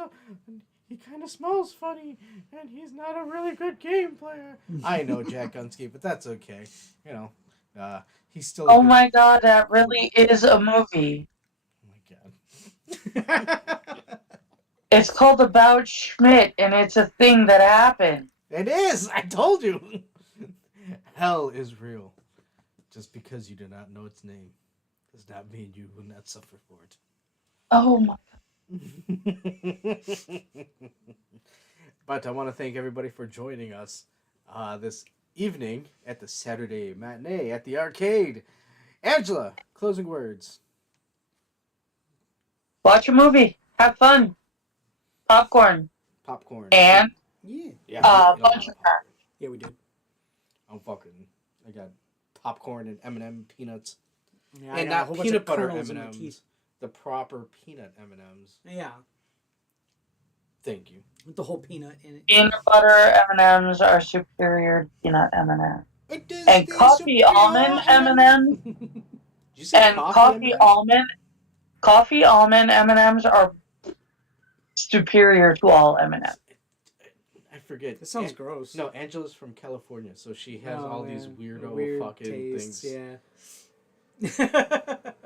he kind of smells funny, and he's not a really good game player. I know, Jack Gunski, but that's okay. You know, he's still. Oh my god, that really is a movie. Oh my god. It's called About Schmidt, and it's a thing that happened. It is! I told you! Hell is real. Just because you do not know its name does not mean you will not suffer for it. Oh my But I want to thank everybody for joining us this evening at the Saturday matinee at the arcade. Angela, closing words. Watch a movie. Have fun. Popcorn. Popcorn. And yeah, bunch of crackers. Yeah, we did. I got popcorn and M&M peanuts. Yeah, And I got a not whole bunch peanut of butter kernels in my M&Ms. teeth. The proper peanut M&Ms. Yeah, Thank you. with the whole peanut in it. Peanut butter M&Ms are superior to peanut M&Ms. And coffee almond M&Ms Did you say and coffee almond M&Ms are superior to all M&Ms. I forget. That sounds gross. No, Angela's from California, so she has Oh, all these man. weirdo Weird fucking tastes, things. Yeah.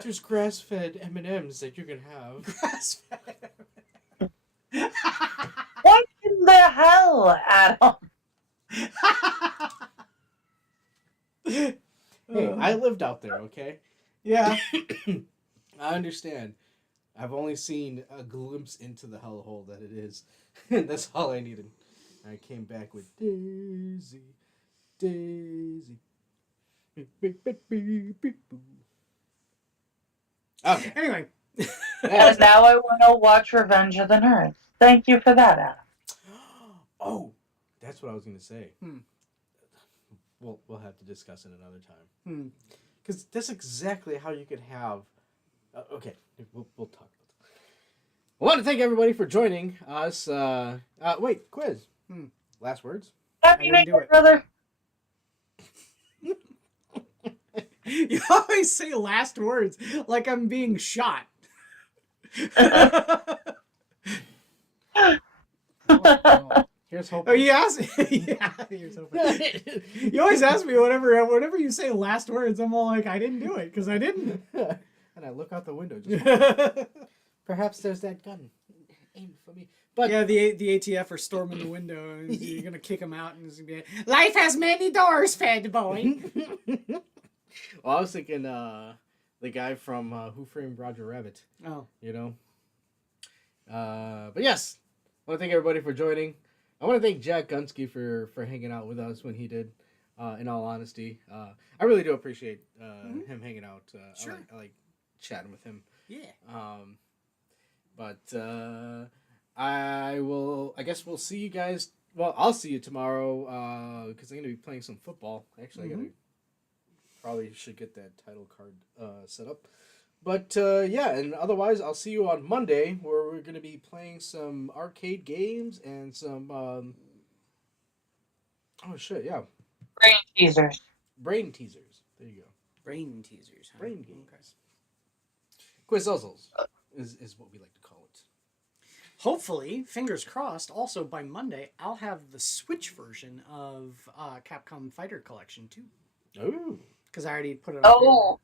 There's grass-fed M&Ms that you can have. Grass-fed. What in the hell, Adam? Hey, I lived out there, okay? Yeah. I understand. I've only seen a glimpse into the hellhole that it is. That's all I needed. I came back with Daisy, Daisy. Okay. Anyway. And now I want to watch Revenge of the Nerds. Thank you for that, Adam. Oh, that's what I was going to say. Hmm. We'll have to discuss it another time. Because that's exactly how you could have... okay, we'll talk about that. I want to thank everybody for joining us. Wait, quiz. Last words? Happy New didn't do Year, it. brother. You always say last words like I'm being shot. Here's hoping. Oh, you asked. Yeah, here's hoping. You always ask me whenever you say last words. I'm all like, I didn't do it because I didn't. And I look out the window. Just perhaps there's that gun. Aim for me. But yeah, the ATF are storming the window, and you're gonna kick them out, and it's gonna be like, life has many doors, fat boy. well, I was thinking the guy from Who Framed Roger Rabbit. Oh, You know. But yes, I want to thank everybody for joining. I want to thank Jack Gunski for hanging out with us when he did. In all honesty, I really do appreciate him hanging out. Sure. I like chatting with him. yeah. But I guess we'll see you guys. Well, I'll see you tomorrow because I'm gonna be playing some football. Actually, I probably should get that title card set up. But yeah, and otherwise, I'll see you on Monday where we're gonna be playing some arcade games and some. Oh shit! Yeah, Brain teasers. brain teasers. There you go. Brain teasers. Huh? Brain games. Quizzles is what we like to call it. Hopefully, fingers crossed. Also, by Monday, I'll have the Switch version of Capcom Fighter Collection too, Oh. because I already put it on. Oh,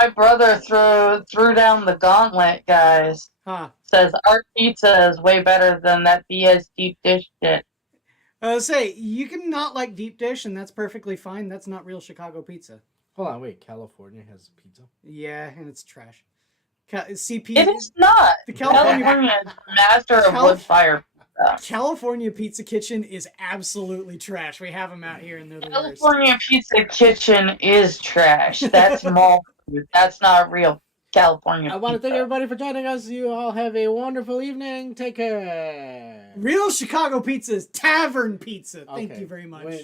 my brother threw down the gauntlet, guys. Huh. Says our pizza is way better than that BS deep dish shit. Say, you can not like deep dish, and that's perfectly fine. That's not real Chicago pizza. Hold on, wait. California has pizza. Yeah, and it's trash. CP. It is not. The California California is master of wood fire pizza. California Pizza Kitchen is absolutely trash. We have them out here, and they're the worst. California Pizza Kitchen is trash. That's mall food. That's not real California I want to pizza. thank everybody for joining us. You all have a wonderful evening. Take care. Real Chicago pizza is tavern pizza. Thank Okay, you very much.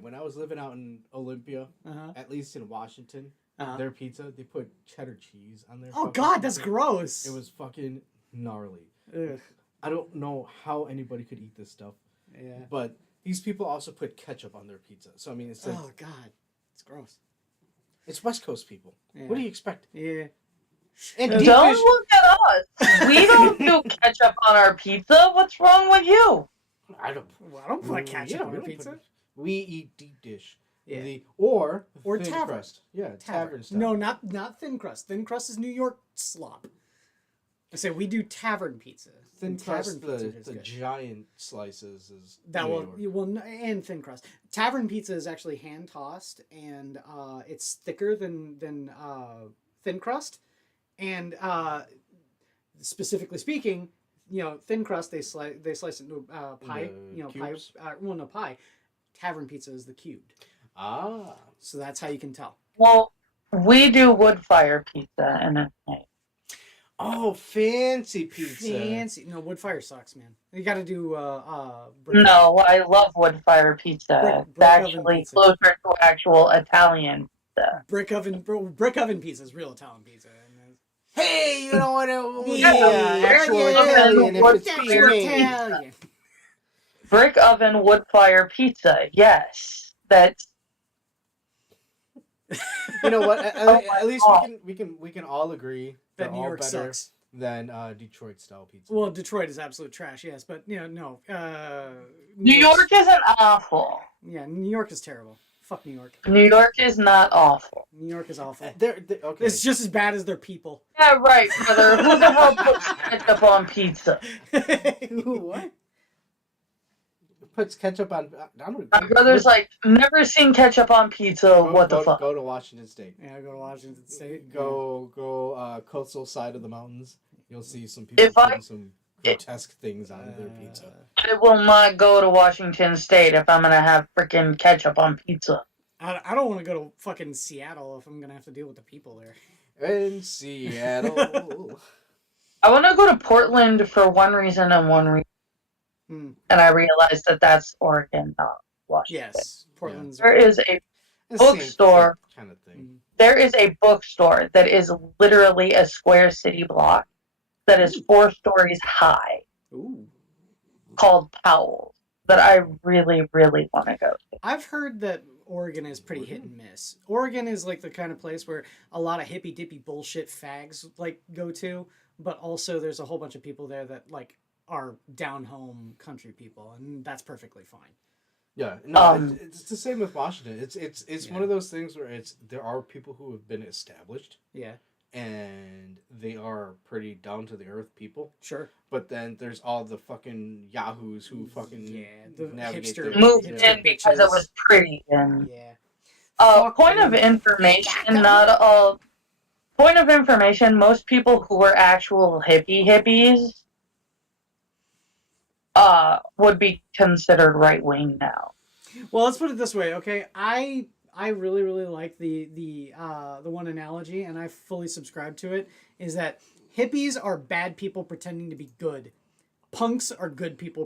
When I was living out in Olympia, Uh-huh. at least in Washington, Uh-huh. their pizza, they put cheddar cheese on their Oh fucking God, that's pizza. gross. It was fucking gnarly. Ugh. I don't know how anybody could eat this stuff, Yeah. but these people also put ketchup on their pizza. So I mean, it's like, Oh God, it's gross. it's West Coast people. Yeah. What do you expect? Yeah. And Don't deep Don't dish- look at us. We don't do ketchup on our pizza. What's wrong with you? I don't. Well, I don't put ketchup on we our don't pizza. we eat deep dish. Yeah. Or Or thin tavern. crust. Yeah, tavern style. No, not thin crust. Thin crust is New York slop. I say we do tavern pizza. Thin And crust, tavern pizza is the good. giant slices is That New will York. you will and thin crust. Tavern pizza is actually hand tossed and it's thicker than thin crust. And specifically speaking, thin crust they slice it into pie. The cubes? Pie. Tavern pizza is the cubed. Ah. So that's how you can tell. Well, we do wood fire pizza, and it's nice. Oh, fancy pizza. Fancy. No, wood fire sucks, man. You got to do brick No, I love wood fire pizza. Brick It's oven actually pizza. closer to actual Italian pizza. brick oven pizza is real Italian pizza. Hey, you know what? actual Italian, if it's Italian. Brick oven wood fire pizza. Yes, that's You know what? Oh my At least God. we can all agree That they're New all York better sucks. than Detroit style pizza. Well, Detroit is absolute trash, yes, but no. New York isn't awful. Yeah, New York is terrible. Fuck New York. New York is not awful. New York is awful. They're okay. It's just as bad as their people. Yeah, right, brother. Who the hell puts ketchup on pizza? What? Puts ketchup on. I don't. My brother's like, never seen ketchup on pizza. What the fuck? Go to Washington State. Yeah, go to Washington State. Go coastal side of the mountains. You'll see some people If I- putting some grotesque things on their pizza. I will not go to Washington State if I'm gonna have freaking ketchup on pizza. I don't want to go to fucking Seattle if I'm gonna have to deal with the people there. In Seattle. I want to go to Portland for one reason and one reason, Hmm. and I realized that that's Oregon, not Washington. Yes, Portland's. There is a Same Bookstore. kind of thing. there is a bookstore that is literally a square city block that is 4 stories high Ooh. called Powell's that I really, really want to go to. I've heard that Oregon is pretty hit and miss. Oregon is like the kind of place where a lot of hippy dippy bullshit fags like go to, but also there's a whole bunch of people there that like are down home country people, and that's perfectly fine. Yeah, no, Um, it's the same with Washington. It's one of those things where there are people who have been established Yeah, and they are pretty down to the earth people. sure. But then there's all the fucking yahoos who fucking the navigate hipster- the moved hipster in because it was pretty. And Yeah. point of information, not all. Point of information: most people who were actual hippies, would be considered right wing now. Well, let's put it this way, okay? I really like the one analogy, and I fully subscribe to it. Is that hippies are bad people pretending to be good. Punks are good people